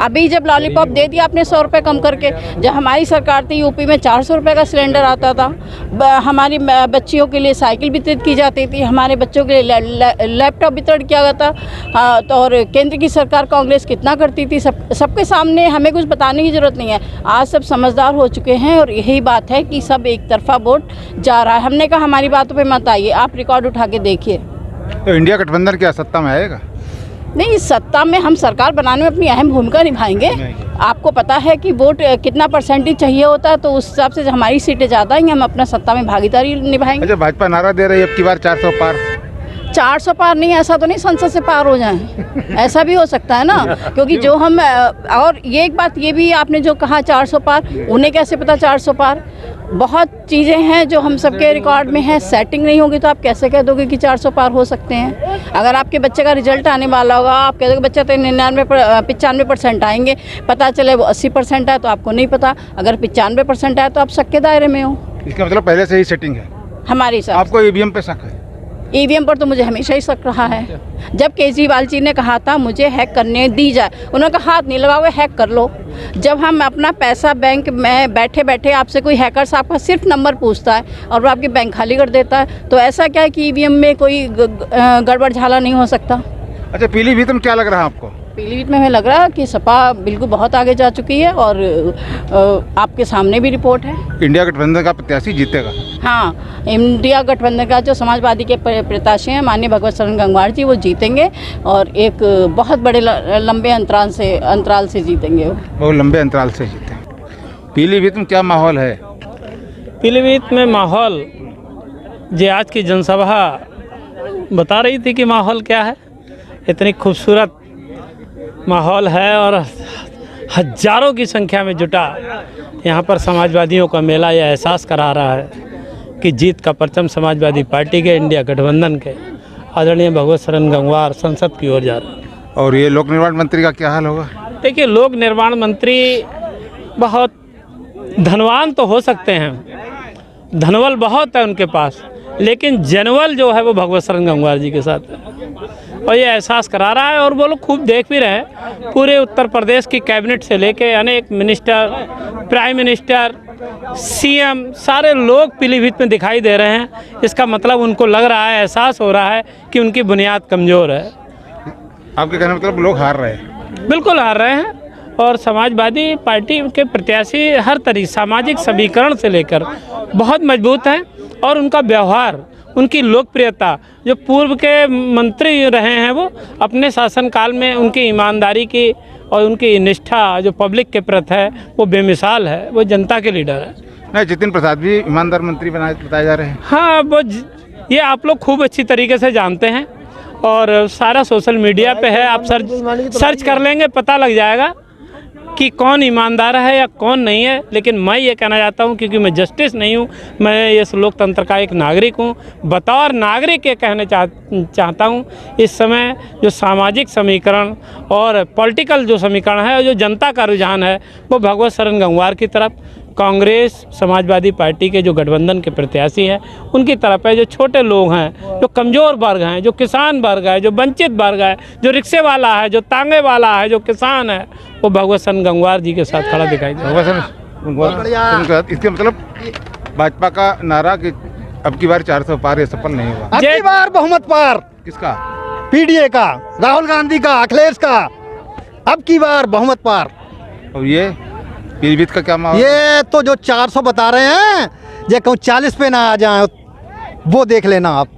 अभी जब लॉलीपॉप दे दिया आपने 100 रुपये कम करके, जब हमारी सरकार थी यूपी में 400 रुपये का सिलेंडर आता था। हमारी बच्चियों के लिए साइकिल वितरित की जाती थी, हमारे बच्चों के लिए लैपटॉप वितरण किया था। तो और केंद्र की सरकार कांग्रेस कितना करती थी, सबके सामने, हमें कुछ बताने की जरूरत नहीं है। आज सब समझदार हो चुके हैं और यही बात है कि सब एक तरफा वोट जा रहा है। हमने कहा हमारी बातों पे मत आइए, आप रिकॉर्ड उठा के देखिए। तो इंडिया गठबंधन क्या सत्ता में आएगा? नहीं, सत्ता में हम सरकार बनाने में अपनी अहम भूमिका निभाएंगे। आपको पता है कि वोट कितना परसेंटेज चाहिए होता है, तो उस हिसाब से हमारी सीटें ज़्यादा हैं, हम अपना सत्ता में भागीदारी निभाएंगे। अच्छा, भाजपा नारा दे रही है अब की बार 400 पार। 400 पार नहीं, ऐसा तो नहीं संसद से पार हो जाएं, ऐसा भी हो सकता है ना। क्योंकि जो हम, और ये एक बात ये भी आपने जो कहा 400 पार, उन्हें कैसे पता 400 पार? बहुत चीज़ें हैं जो हम सबके रिकॉर्ड में हैं। सेटिंग नहीं होगी तो आप कैसे कह दोगे कि 400 पार हो सकते हैं? अगर आपके बच्चे का रिजल्ट आने वाला होगा, आप कह दोगे बच्चा तो 95% आएंगे, पता चले वो 80% है तो आपको नहीं पता। अगर 95% है तो आप शक के दायरे में हो। इसका मतलब पहले से ही सेटिंग है हमारी साथ। आपको ईवीएम पे शक है? ईवीएम पर तो मुझे हमेशा ही शक रहा है। जब केजरीवाल जी ने कहा था मुझे हैक करने दी जाए, उन्होंने कहा हाथ नहीं लगाओगे, हैक कर लो। जब हम अपना पैसा बैंक में बैठे बैठे आपसे कोई हैकर आपका सिर्फ नंबर पूछता है और वो आपकी बैंक खाली कर देता है, तो ऐसा क्या है कि ईवीएम में कोई गड़बड़ झाला नहीं हो सकता? अच्छा, पीलीभीत में क्या लग रहा है आपको? पीलीभीत में हमें लग रहा है कि सपा बिल्कुल बहुत आगे जा चुकी है और आपके सामने भी रिपोर्ट है। इंडिया गठबंधन का प्रत्याशी जीतेगा? हाँ, इंडिया गठबंधन का जो समाजवादी के प्रत्याशी हैं माननीय भगवत शरण गंगवार जी, वो जीतेंगे और एक बहुत बड़े लंबे अंतराल से जीतेंगे। वो बहुत लंबे अंतराल से जीतेंगे। पीलीभीत में क्या माहौल है? पीलीभीत में माहौल, जो आज की जनसभा बता रही थी कि माहौल क्या है। इतनी खूबसूरत माहौल है और हजारों की संख्या में जुटा यहाँ पर समाजवादियों का मेला यह एहसास करा रहा है कि जीत का परचम समाजवादी पार्टी के, इंडिया गठबंधन के आदरणीय भगवत शरण गंगवार संसद की ओर जा रहा है। और ये लोक निर्माण मंत्री का क्या हाल होगा? देखिए, लोक निर्माण मंत्री बहुत धनवान तो हो सकते हैं, धनबल बहुत है उनके पास, लेकिन जनबल जो है वो भगवत शरण गंगवार जी के साथ है और ये एहसास करा रहा है। और वो लोग खूब देख भी रहे हैं, पूरे उत्तर प्रदेश की कैबिनेट से लेके अनेक मिनिस्टर, प्राइम मिनिस्टर, सीएम, सारे लोग पीलीभीत में दिखाई दे रहे हैं। इसका मतलब उनको लग रहा है, एहसास हो रहा है कि उनकी बुनियाद कमज़ोर है। आपके कहने मतलब लोग हार रहे हैं? बिल्कुल हार रहे हैं। और समाजवादी पार्टी के प्रत्याशी हर तरीके सामाजिक समीकरण से लेकर बहुत मजबूत हैं और उनका व्यवहार, उनकी लोकप्रियता, जो पूर्व के मंत्री रहे हैं वो अपने शासनकाल में उनकी ईमानदारी की और उनकी निष्ठा जो पब्लिक के प्रति है वो बेमिसाल है। वो जनता के लीडर है। नहीं, जितिन प्रसाद भी ईमानदार मंत्री बताए जा रहे हैं। हाँ, वो ये आप लोग खूब अच्छी तरीके से जानते हैं और सारा सोशल मीडिया पे है, आप सर्च कर लेंगे, पता लग जाएगा कि कौन ईमानदार है या कौन नहीं है। लेकिन मैं ये कहना चाहता हूँ, क्योंकि मैं जस्टिस नहीं हूँ, मैं इस लोकतंत्र का एक नागरिक हूँ, बतौर नागरिक ये कहना चाहता हूँ, इस समय जो सामाजिक समीकरण और पॉलिटिकल जो समीकरण है, जो जनता का रुझान है, वो भगवत शरण गंगवार की तरफ, कांग्रेस समाजवादी पार्टी के जो गठबंधन के प्रत्याशी हैं उनकी तरफ है। जो छोटे लोग हैं, जो कमज़ोर वर्ग हैं, जो किसान वर्ग है, जो वंचित वर्ग है, जो रिक्शे वाला है, जो तांगे वाला है, जो किसान है, वो भगवत शरण गंगवार जी के साथ खड़ा दिखाई दे रहा है। इसके मतलब भाजपा का नारा कि अब की बार 400 पार ये सफल नहीं हुआ। अब की बार बहुमत पार किसका? पीडीए का, राहुल गांधी का, अखिलेश का। अब की बार बहुमत पार। और ये पीलीभीत का क्या माहौल? ये तो जो 400 बता रहे हैं, ये कहूँ 40 पे ना आ जाए, वो देख लेना आप।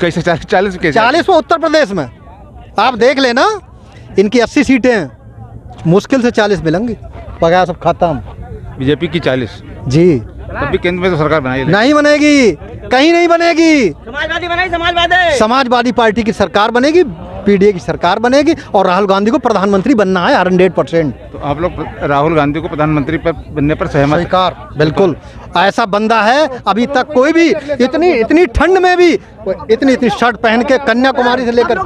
कैसे 40 के 40 में उत्तर प्रदेश में आप देख लेना, इनकी 80 सीटें हैं, मुश्किल से 40 मिलेंगी, बगैर सब खत्म। बीजेपी की 40 जी तब भी केंद्र में तो सरकार बनाई नहीं बनेगी, कहीं नहीं बनेगी। समाजवादी बनाई, समाजवादी समाजवादी पार्टी की सरकार बनेगी, पीडीए की सरकार बनेगी, और राहुल गांधी को प्रधानमंत्री बनना है 100%। तो आप लोग राहुल गांधी को प्रधानमंत्री पर बनने पर सहमत? स्वीकार, बिल्कुल। ऐसा बंदा है, अभी तक कोई भी इतनी ठंड में भी इतनी शर्ट पहन के कन्याकुमारी से लेकर